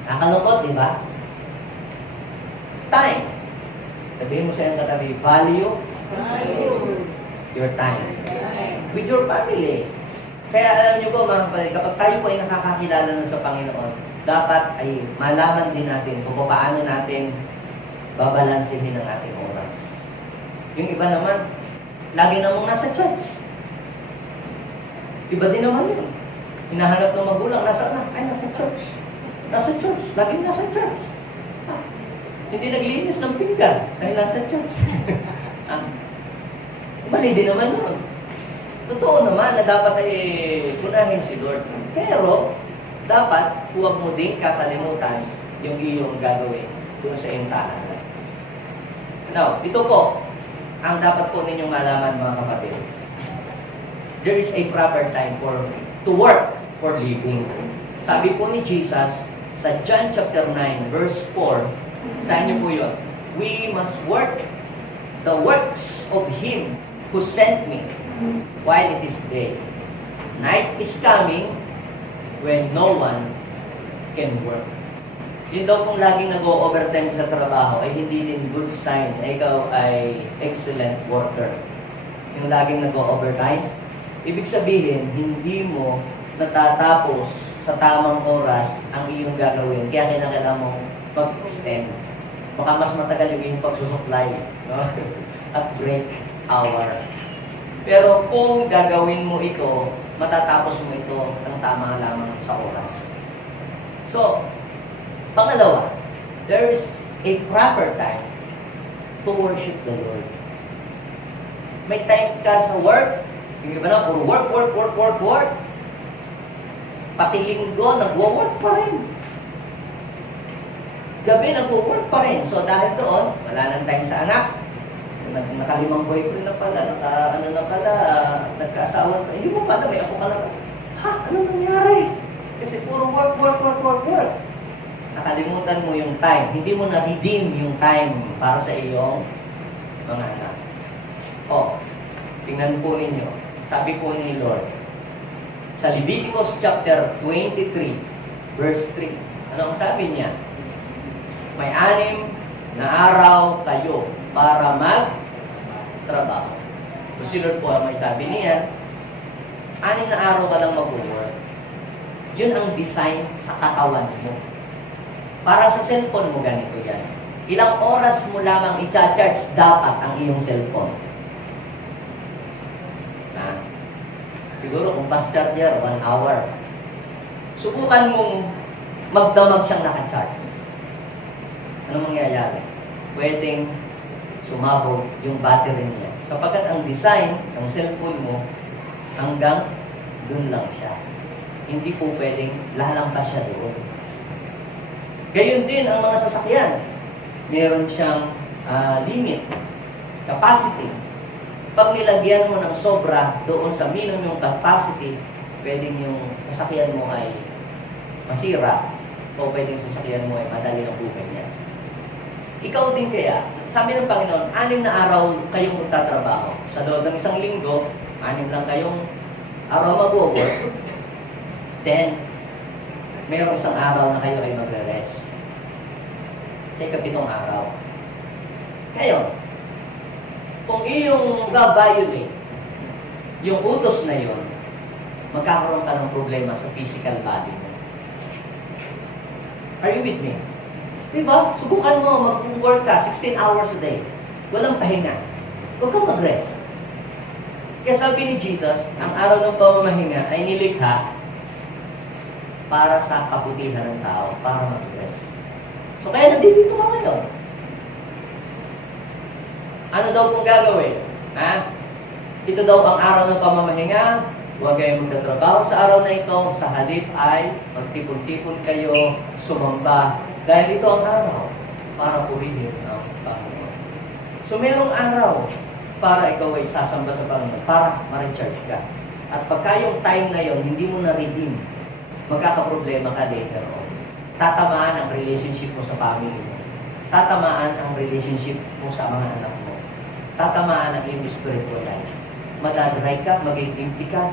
Nakakalungkot, di ba? Time. Sabihin mo sa iyong katabi, value your time with your family. Kaya alam niyo po mga kapatid, kapag tayo po ay nakakakilala na sa Panginoon, dapat ay malaman din natin kung paano natin babalansihin ang ating oras. Yung iba naman, lagi namang nasa church. Iba din naman yun. Hinahanap ng magulang, nasa na? Ay, nasa church. Nasa church. Laging nasa church. Hindi naglinis ng pinggan dahil nasa church. Mali din naman yun. Totoo naman na dapat ay punahin si Lord. Pero, dapat huwag mo din kakalimutan yung iyong gagawin doon sa iyong tahanan. Now, ito po, ang dapat po ninyong malaman mga kapatid. There is a proper time to work for living. Sabi po ni Jesus sa John chapter 9 verse 4, saan niyo po yun? We must work the works of Him who sent me while it is day. Night is coming when no one can work. Yun daw kung laging nag-o-overtime sa trabaho ay hindi din good sign na ikaw ay excellent worker. Yung laging nag-o-overtime, ibig sabihin, hindi mo natatapos sa tamang oras ang iyong gagawin. Kaya kailangan mo mag-extend. Baka mas matagal yung iyong pagsusupply, no? At break hour. Pero kung gagawin mo ito, matatapos mo ito ng tama lamang sa oras. So, pangalawa, there is a proper time to worship the Lord. May time ka sa work, yung iba na, puro work. Pati linggo, nagwo-work pa rin. Gabi, nagwo-work pa rin. So, dahil doon, wala nang time sa anak. Nakalimang boyfriend na pala, nagkaasawa. Hindi mo pala, may ako pala. Ha? Ano nangyari? Kasi puro work. Nakalimutan mo yung time. Hindi mo na-redeem yung time para sa iyong mga anak. Tingnan po ninyo. Sabi po ni Lord, sa Leviticus chapter 23, verse 3. Ano ang sabi niya? May 6 na araw kayo para magtrabaho. So si Lord po may sabi niya, 6 na araw ka lang mag-work. Yun ang design sa katawan mo. Para sa cellphone mo, ganito yan. Ilang oras mo lamang i-charge dapat ang iyong cellphone? Siguro kung fast charger, 1 hour. Subukan mong magdamag siyang naka-charge. Anong mangyayari? Pwedeng sumabog yung battery niya. Sapagkat ang design ng cellphone mo, hanggang dun lang siya. Hindi po pwedeng lalampas siya doon. Gayon din ang mga sasakyan. Meron siyang limit, capacity. Pag nilagyan mo ng sobra doon sa minimum capacity, pwedeng yung sasakyan mo ay masira o pwedeng yung sasakyan mo ay madali ang buhay niya. Ikaw din kaya, sabi ng Panginoon, 6 na araw kayong magtatrabaho. Sa loob ng 1 linggo, 6 lang kayong araw mag-work. Then, mayroong 1 araw na kayo ay magre-rest. Sa 7 araw. Ngayon, kung iyong ga-violate yung utos na yun, magkakaroon ka ng problema sa physical body mo. Are you with me? Diba? Subukan mo, mag-work ka 16 hours a day. Walang pahinga. Huwag kang mag-rest. Kaya sabi ni Jesus, ang araw ng pamamahinga ay nilikha para sa kabutihan ng tao, para mag-rest. So kaya nandito ka ngayon. Ano daw kung gagawin? Ha? Ito daw ang araw ng pamamahinga. Huwag kayong magtatrabaho sa araw na ito. Sa halip ay magtipon-tipon kayo, sumamba. Dahil ito ang araw para purihin ang Panginoon. So merong araw para ikaw ay sasamba sa Panginoon, para ma-recharge ka. At pagka yung time na yon hindi mo na-redeem, magkakaproblema ka later on. Tatamaan ang relationship mo sa family mo. Tatamaan ang relationship mo sa mga anak mo. Tatamaan ang iyong spiritual life. Madadry ka, mag-empty ka.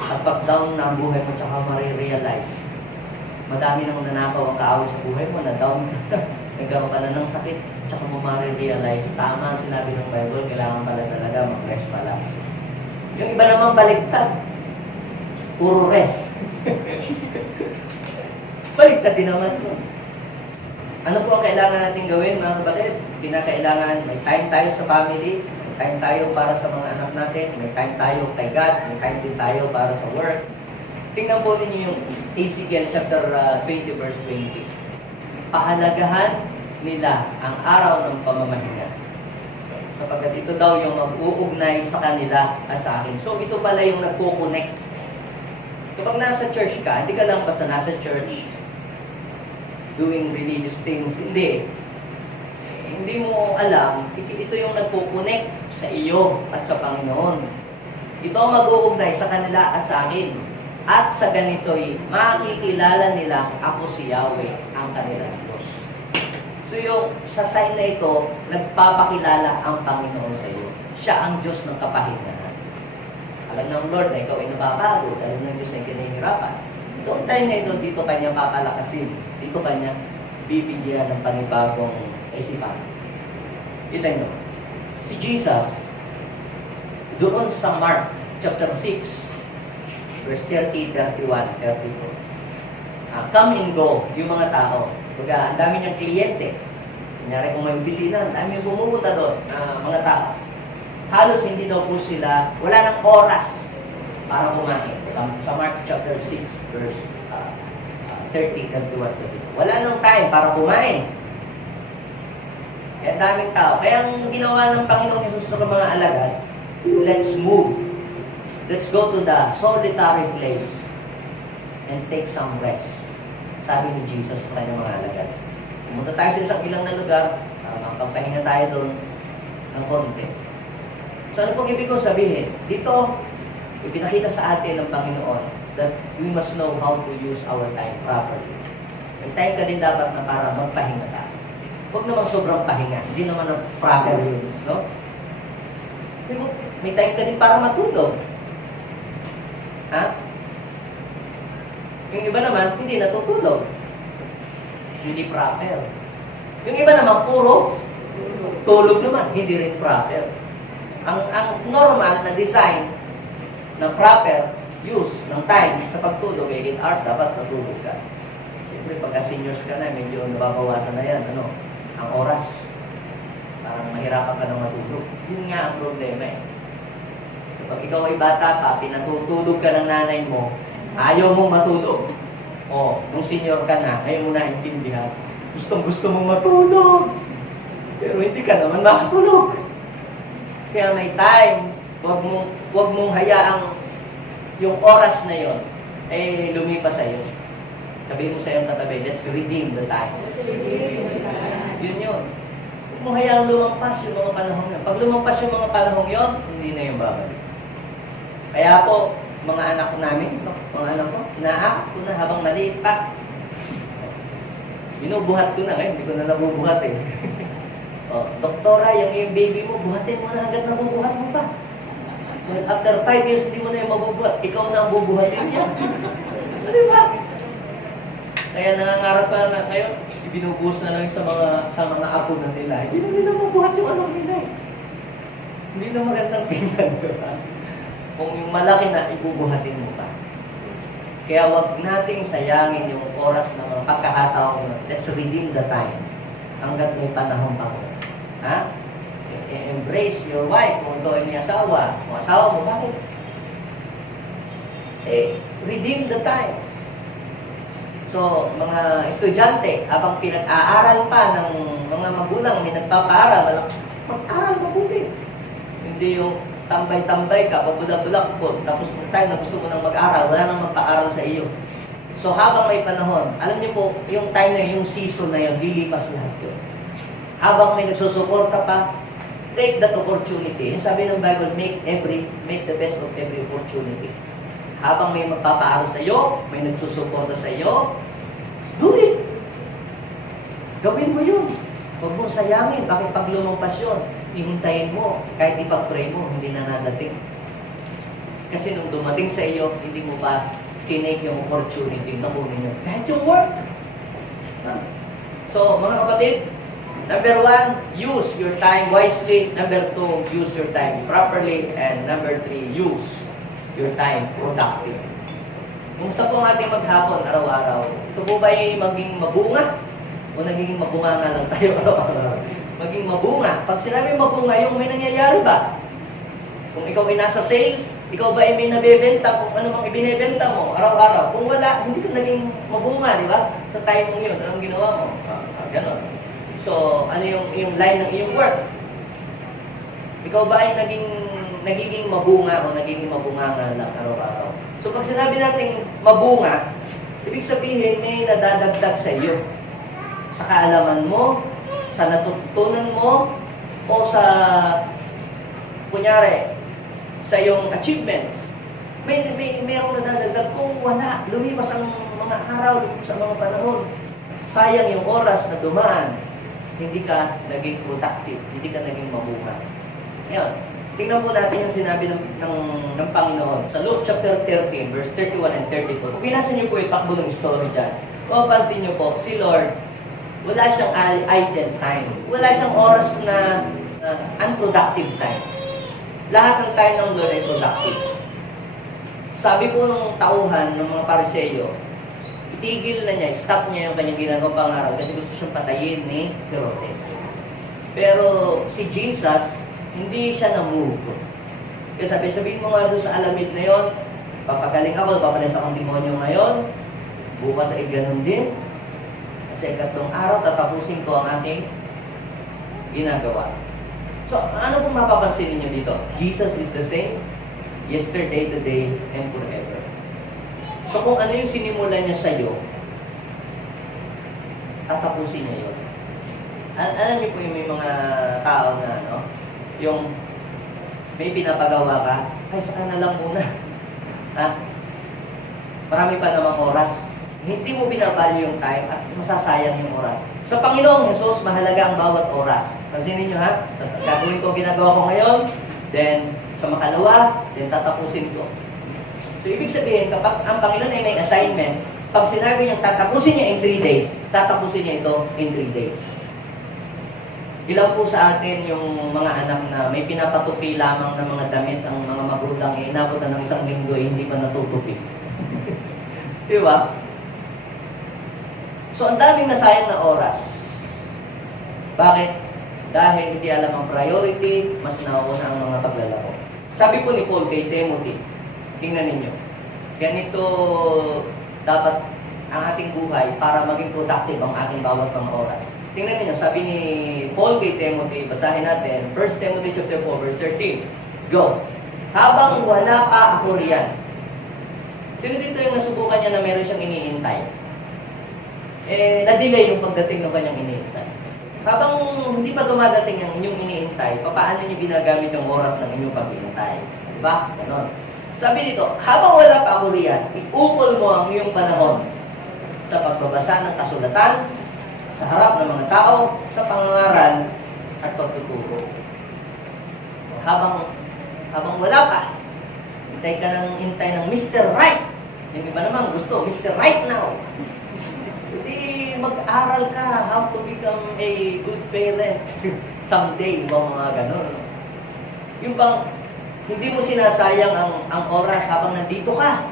At pag down na ang buhay mo, tsaka marirealize. Madami nang nanakaw ang kaaway sa buhay mo, na down ka, nagkaroon ka na ng sakit, tsaka mo marirealize. Tama ang sinabi ng Bible, kailangan pala talaga mag-rest pala. Yung iba naman baliktad. Puro rest. Baliktad din naman yun. Ano po ang kailangan natin gawin, mga kapatid? Pinakailangan, may time tayo sa family, may time tayo para sa mga anak natin, may time tayo kay God, may time din tayo para sa work. Tingnan po ninyo yung Ezekiel chapter 20 verse 20. Pahalagahan nila ang araw ng pamamahinga. Sapagkat ito daw yung mag-uugnay sa kanila at sa akin. So ito pala yung nagko-connect. Kapag nasa church ka, hindi ka lang basta nasa church doing religious things. Hindi. Hindi mo alam, ito yung nagko-connect sa iyo at sa Panginoon. Ito ang mag-uugnay sa kanila at sa akin. At sa ganito'y makikilala nila ako si Yahweh, ang kanilang Diyos. So yung sa time na ito, nagpapakilala ang Panginoon sa iyo. Siya ang Diyos ng kapahingahan. Alam ng Lord na ikaw ay napapagod, alam ng Diyos na kinahihirapan. Doon time na ito, dito kanya papalakasin. Dito kanya bibigyan ng panibagong isipan. Kita nyo. Si Jesus, doon sa Mark chapter 6, verse 30, 31, 32. Come and go, yung mga tao. Pagka ang dami niyang kliyente. Kunyari kung may opisina, ang dami yung pumupunta doon, mga tao. Halos hindi daw po sila, wala nang oras para kumain. Sa Mark chapter 6, verse 30, 31, 32. Wala nang time para kumain. Kaya daming tao. Kaya ang ginawa ng Panginoong Jesus sa mga alagad, let's move. Let's go to the solitary place and take some rest. Sabi ni Jesus sa kanyang mga alagad. Pumunta tayo sa isang ilang na lugar, makapagpahinga tayo doon ng konti. So ano pong ibig kong sabihin? Dito, ipinakita sa atin ng Panginoon that we must know how to use our time properly. May time ka din dapat na para magpahinga ka. Huwag namang sobrang pahinga. Hindi naman ang proper yun. No? May time ka din para matulog. Ha? Yung iba naman, hindi natutulog. Hindi proper. Yung iba naman, puro tulog naman. Hindi rin proper. Ang normal na design ng proper use ng time sa pagtulog ay 8 hours dapat matulog ka. Siyempre, pagka seniors ka na, medyo nababawasan na yan. Ano? Ang oras. Parang mahirapan ka na matulog. Yun nga ang problema eh. Kapag ikaw ay bata ka, pinatutulog ka ng nanay mo, ayaw mong matulog. Nung senior ka na, ngayon mo naintindihan. Gusto mong matulog. Pero hindi ka naman makatulog. Kaya may time, wag mong hayaang yung oras na yon lumipas sa'yo. Sabihin mo sa'yo katabi, let's redeem the time. Yun. Huwag mong hayaang lumampas yung mga panahon yun. Pag lumampas yung mga panahon yun, hindi na yung babalik. Kaya po, mga anak ko namin, mga anak ko, inaakap ko na habang maliit pa. Binubuhat ko na ngayon, hindi ko na nabubuhat eh. Doktora, yung baby mo, buhatin mo na hanggat nabubuhat mo pa. Well, after 5 years, hindi mo na yung mabubuhat. Ikaw na ang bubuhatin niya. Di ba? Kaya nangangarap ka na ngayon, ibinubuhos na lang sa mga apo na nila. Hindi na nila mabuhat yung anak nila eh. Hindi na magandang tingnan. Diba? Kung yung malaki na, ibubuhatin mo pa. Kaya wag nating sayangin yung oras ng mga pagkakataon. Let's redeem the time. Hanggat may panahon pa ko. Ha? Embrace your wife. Kung ito ay may asawa. Kung asawa mo, bakit? Redeem the time. So, mga estudyante, habang pinag-aaral pa ng mga magulang, may nagpapaaral, mag-aral mabuti. Hindi yung tambay-tambay ka, pabulak-bulak po, tapos kung time na gusto mo nang mag-aral, wala nang magpa-aral sa iyo. So, habang may panahon, alam niyo po, yung time na yung season na yun, lilipas lahat yun. Habang may nagsusuporta pa, take that opportunity. Yung sabi ng Bible, make the best of every opportunity. Habang may magpapaaral sa iyo, may nagsusuporta sa iyo, do it! Gawin mo yun. Huwag mong sayangin. Bakit pag lumampas yun, ihintayin mo. Kahit ipag-pray mo, hindi na nadating. Kasi nung dumating sa iyo, hindi mo pa tinake yung opportunity na kunin yun. Kahit yung work. So, mga kapatid, number 1, use your time wisely. Number 2, use your time properly. And number 3, use your time productive. Kumusta po ang ating maghapon araw-araw? Ito po ba ay maging mabunga? O nagiging mabunga nga lang tayo araw-araw? Maging mabunga. Pag sinabi mabunga, yung may nangyayari ba? Kung ikaw ay nasa sales, ikaw ba ay may nabebenta, kung ano mang ibinebenta mo araw-araw. Kung wala, hindi ka naging mabunga, di ba? Sa time mong yun, anong ginawa mo? Ganon. So, ano yung line ng iyong work? Ikaw ba ay nagiging mabunga o nagiging mabunga nga lang araw-araw? So, pag sinabi natin mabunga, ibig sabihin may nadadagdag sa iyo. Sa kaalaman mo, sa natutunan mo, o sa, kunyari, sa iyong achievement. Mayroong nadadagdag. Kung wala, lumipas ang mga araw, lumipas ang mga panahon. Sayang yung oras na dumaan. Hindi ka naging productive, hindi ka naging mabunga. Ngayon, tingnan po natin yung sinabi ng Panginoon sa Luke chapter 13, verse 31 and 32. Kung binasa niyo po yung takbo ng story dyan, mapapansin niyo po, si Lord, wala siyang idle time. Wala siyang oras na unproductive time. Lahat ng time ng Lord ay productive. Sabi po ng tauhan ng mga Pariseyo, itigil na niya, stop niya yung kanyang ginagawang pangaral kasi gusto siyang patayin ni Herodes. Pero si Jesus, hindi siya na-move. Kaya sabihin mo nga doon sa alamid na yon, papagaling ako, papalis akong demonyo ngayon, bukas ay ganun din. Kasi ikatlong araw, tatapusin ko ang aking ginagawa. So, ano kung mapapansin niyo dito? Jesus is the same, yesterday, today, and forever. So, kung ano yung sinimulan niya sa'yo, tatapusin niya yun. Alam niyo po yung may mga tao na, yung may pinapagawa ka, ay saka na lang muna. Marami pa namang oras. Hindi mo binavalue yung time at masasayang yung oras. Sa Panginoong Jesus, mahalaga ang bawat oras. Pansinin nyo ha, gagawin ko, ginagawa ko ngayon, then sa makalawa, then tatapusin ko. So, ibig sabihin, kapag ang Panginoon ay may assignment, pag sinabi niyang tatapusin niya in 3 days, tatapusin niya ito in 3 days. Ilang po sa atin yung mga anak na may pinapatupi lamang ng mga damit ang mga magulang inabot na ng 1 linggo hindi pa natutupi. Di ba? So, ang daming nasayang na oras. Bakit? Dahil hindi alam ang priority, mas nauna ang mga paglalaro. Sabi po ni Paul kay Timothy, tingnan ninyo, ganito dapat ang ating buhay para maging productive ang ating bawat mga oras. Tingnan niyo, sabi ni Paul kay Timothy, basahin natin, 1 Timothy chapter 4, verse 13. Go! Habang wala pa ako riyan. Sino dito yung nasubukan niya na meron siyang iniintay? Na-delay yung pagdating ng kanyang iniintay. Habang hindi pa dumadating ang inyong iniintay, paano niyo ginagamit yung oras ng inyong pag-iintay? Diba? Ganon. Sabi dito, habang wala pa ako riyan, iukol mo ang iyong panahon sa pagbabasa ng kasulatan, sa harap ng mga tao, sa pangangaral, at pagtuturo. Habang wala pa, hintay ka ng Mr. Right. Yung iba naman gusto, Mr. Right now. Hindi mag-aral ka how to become a good parent someday, mga ganon. Yung bang, hindi mo sinasayang ang oras habang nandito ka.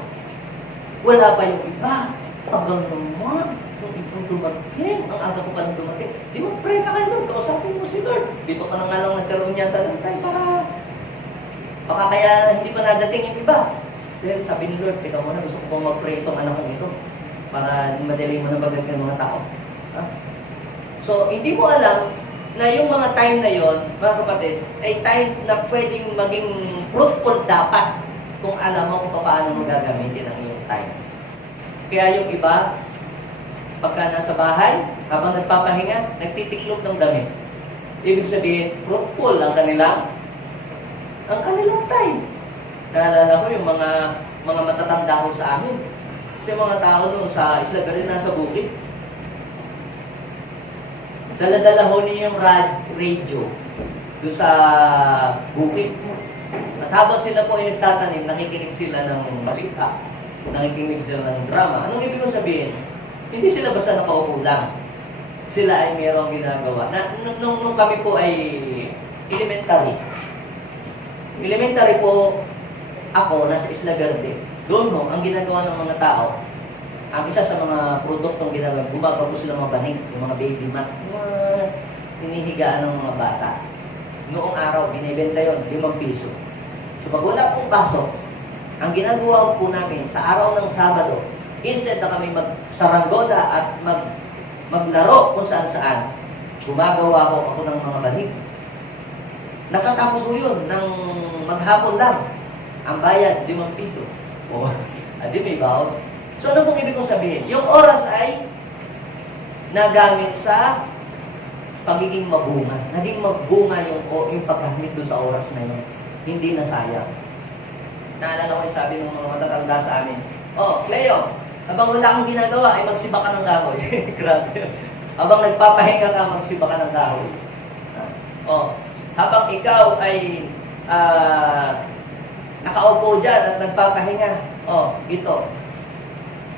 Wala pa yung iba. Tagal naman. Yung ibang dumating. Ang aga ko pa nang dumating. Di mo pray ka kay Lord. Kausapin mo si Lord. Dito ka na nga lang nagkaroon niya ng time para baka kaya hindi pa nadating yung iba. Dahil sabi ni Lord, teka muna, gusto ko pong mag-pray itong anak kong ito para madali mo na bagay ng mga tao. Ha? So, hindi mo alam na yung mga time na yon, mga kapatid, ay time na pwedeng maging fruitful dapat kung alam mo kung paano mo gagamitin ang iyong time. Kaya yung iba, pagka nasa bahay, habang nagpapahinga, nagtitiklop ng damit. Ibig sabihin, fruitful ang kanilang time. Naalala ko yung mga matatanda ko sa amin. Yung mga tao doon sa Isla Verde, nasa bukid. Dala-dala ho niyo yung radio doon sa bukid. At habang sila po ay nagtatanim, nakikinig sila ng balita, nakikinig sila ng drama. Anong ibig kong sabihin? Hindi sila basta nakaupo lang. Sila ay mayroong ginagawa. Nung kami po ay elementary. Elementary po ako, nasa Isla Verde. Doon ho, ang ginagawa ng mga tao, ang isa sa mga produktong ginagawa, gumagawa sila mga banig, yung mga baby mat, yung mga hinihigaan ng mga bata. Noong araw, binibenta yon, 5 piso. So pag wala pong pasok, ang ginagawa po namin sa araw ng Sabado, instead na kami magsaranggola at maglaro kung saan-saan, gumagawa ako ng mga banig. Nakatapos ko yun ng maghapon lang. Ang bayad, 5 piso. O, adi may baon. So, ano pong ibig kong sabihin? Yung oras ay nagamit sa pagiging mabunga. Naging magbunga yung paggamit doon sa oras na yun. Hindi na sayang. Naalala ko yung sabi ng mga matatanda sa amin, Leo, habang wala kang ginagawa, ay magsiba ka ng kahoy. Grabe. Habang nagpapahinga ka, magsiba ka ng kahoy. Habang ikaw ay nakaupo dyan at nagpapahinga, ito,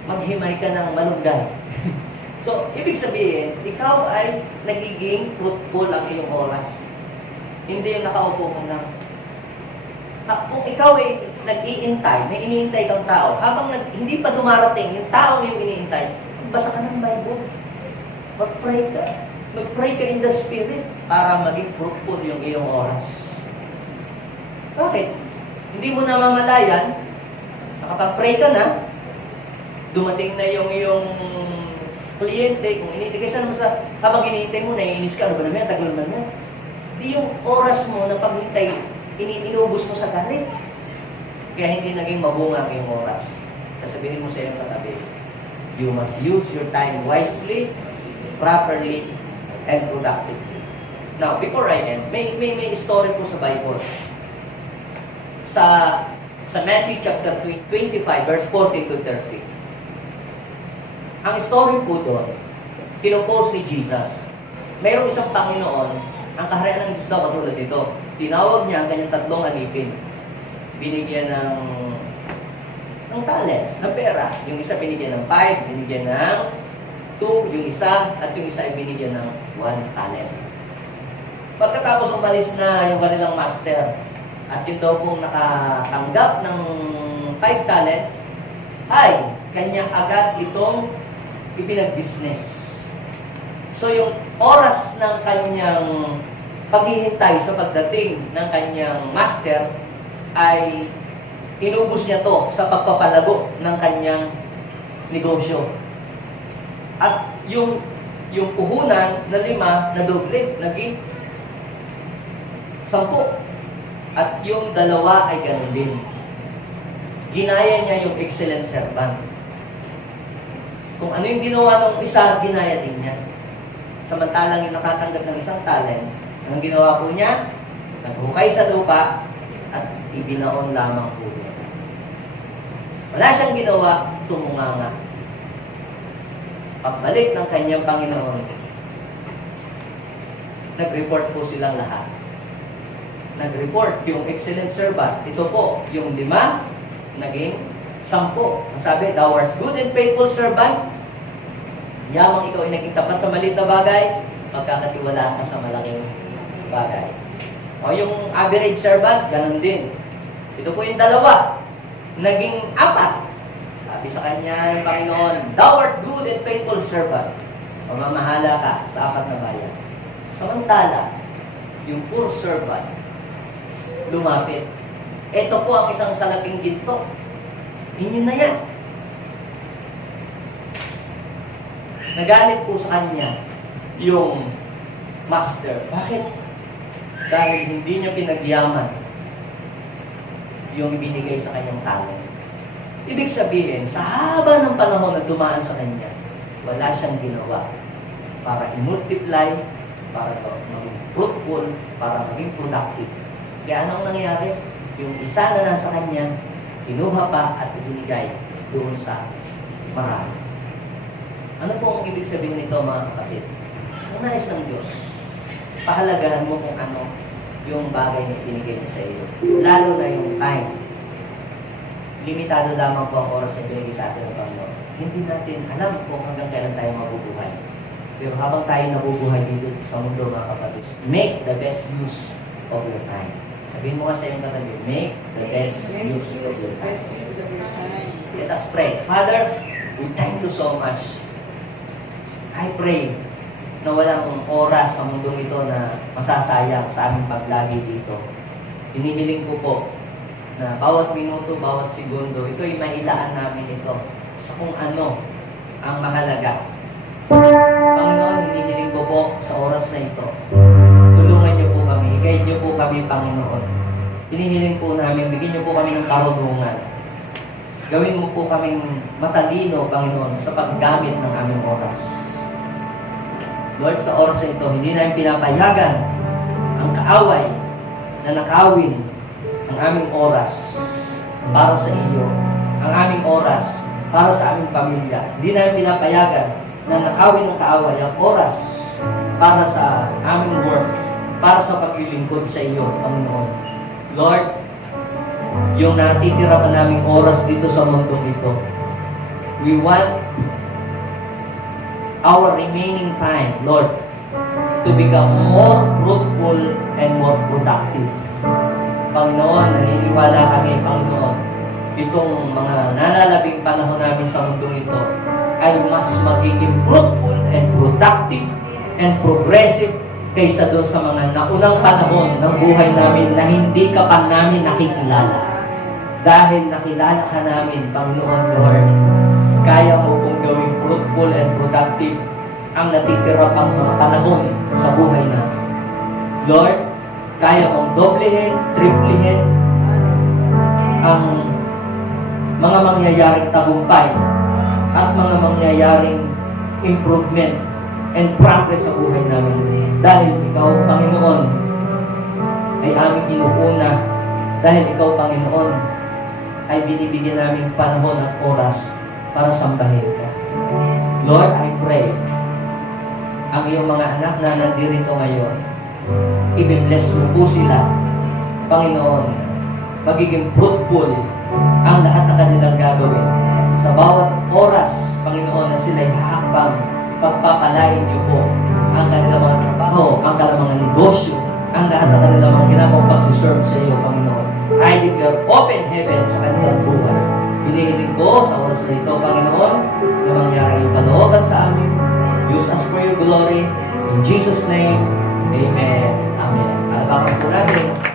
maghimay ka ng malunggay. So, ibig sabihin, ikaw ay nagiging fruitful ang iyong oras. Hindi yung nakaupo ka lang. Kung ikaw ay nag-iintay, may iniintay kang tao, habang hindi pa dumarating, yung tao yung iniintay, basa ka ng Bible. Mag-pray ka. Mag-pray ka in the Spirit para maging fruitful yung iyong oras. Bakit? Hindi mo namamalayan, nakapag-pray ka na, dumating na yung iyong kliyente, kung inintay, kaysa naman sa, habang inintay mo, naiinis ka, ano ba naman, tagal naman yan. Hindi yung oras mo na paghintay, inubos mo sa galit. Kaya hindi naging mabunga ang iyong oras. Sasabihin mo sa iyong katabi, you must use your time wisely, properly, and productively. Now, before I end, may story po sa Bible. Sa Matthew chapter 25, verse 40 to 30. Ang story po doon, kinupos ni Jesus. Mayroong isang Panginoon, ang kaharian ng Diyos daw katulad dito. Tinawag niya ang kanyang 3 alipin. Binigyan ng talent, ng pera. Yung isa binigyan ng 5, binigyan ng 2, yung isa, at yung isa ay binigyan ng 1 talent. Pagkatapos umalis na yung kanilang master, at yun daw pong nakatanggap ng 5 talents, ay kanyang agad itong ipinag-business. So yung oras ng kanyang paghihintay sa pagdating ng kanyang master ay inubos niya to sa pagpapalago ng kanyang negosyo. At yung puhunan na 5 na doble, naging 10. At yung 2 ay ganun din. Ginaya niya yung excellent servant. Kung ano yung ginawa ng isa, ginaya din niya. Samantalang yung nakatanggap ng isang talent, ang ginawa po niya, naghukay sa lupa at ibinaon lamang po niya. Wala siyang ginawa, tumunganga. Pagbalik ng kanyang Panginoon, nag-report po silang lahat. Nag-report yung excellent servant. Ito po, yung 5, naging 10. Ang sabi, thou art good and faithful servant. Yamang ikaw ay naging tapat sa maliit na bagay, magkakatiwalaan ka sa malaking bagay. O yung average servant, ganun din. Ito po yung 2, naging 4. Sabi sa kanya ng Panginoon, thou art good and faithful servant. Mamamahala ka sa 4 na bayan. Samantala, yung poor servant, lumapit. Ito po ang isang salaking ginto. Inyo na yan. Nagalit po sa kanya yung master. Bakit? Dahil hindi niya pinagyaman yung ibinigay sa kanyang talent. Ibig sabihin, sa haba ng panahon na dumaan sa kanya, wala siyang ginawa para i-multiply, para maging fruitful, para maging productive. Kaya anong nangyari? Yung isa na nasa kanya, kinuha pa at ibinigay doon sa marami. Ano po ang ibig sabihin nito, mga kapatid? Ang nais ng Diyos, pahalagahan mo kung ano yung bagay na binigay niya sa iyo. Lalo na yung time. Limitado lamang po ang oras na binigay sa atin ng Panginoon. Hindi natin alam kung hanggang kailan tayo mabubuhay. Pero habang tayo nabubuhay dito sa mundo, mga kapatid, make the best use of your time. Sabihin mo nga sa iyong katabi, make the best use of your time. Let us pray. Father, we thank you so much. I pray na walang oras sa mundong ito na masasayang sa aming paglagi dito. Hinihiling ko po na bawat minuto, bawat segundo, ito ay mailaan namin ito sa kung ano ang mahalaga. Panginoon, hinihiling ko po sa oras na ito. Tulungan niyo po kami, i-guide niyo po kami, Panginoon. Hinihiling po namin, bigyan niyo po kami ng karunungan. Gawin mo po kaming matalino, Panginoon, sa paggamit ng aming oras. Lord, sa oras na ito, hindi namin pinapayagan ang kaaway na nakawin ang aming oras para sa iyo, ang aming oras para sa aming pamilya. Hindi namin pinapayagan na nakawin ng kaaway ang oras para sa aming work, para sa paglilingkod sa iyo, Panginoon. Lord, yung natitira pa naming oras dito sa mundong ito, we want our remaining time, Lord, to become more fruitful and more productive. Panginoon, naniniwala kami, Panginoon, itong mga nalalabing panahon namin sa mundong ito ay mas magiging fruitful and productive and progressive kaysa doon sa mga naunang panahon ng buhay namin na hindi ka pa namin nakikilala. Dahil nakilala ka namin, Panginoon, Lord, kaya mo kong gawing fruitful and productive ang natitira pang mga panahon sa buhay natin. Lord, kaya mong doblehin, triplihin ang mga mangyayaring tagumpay at mga mangyayaring improvement and progress sa buhay namin. Dahil ikaw, Panginoon, ay aming inuuna. Dahil ikaw, Panginoon, ay binibigyan namin panahon at oras para sambahin ka. Lord, I pray, ang iyong mga anak na nandirito ngayon, i-bless mo po sila. Panginoon, magiging fruitful ang lahat ng kanilang gagawin. Sa bawat oras, Panginoon, na sila'y hakbang, pagpapalain niyo po ang kanilang mga trabaho, ang kanilang mga negosyo, ang lahat ng kanilang mga ginawang pagsiserve sa iyo, Panginoon. I declare open heaven sa kanilang buhay. Hinihiling ko sa oras na ito, Panginoon, na mangyari yung kalooban sa amin. Use us for your glory. In Jesus' name, Amen. Amen. Alabakan po natin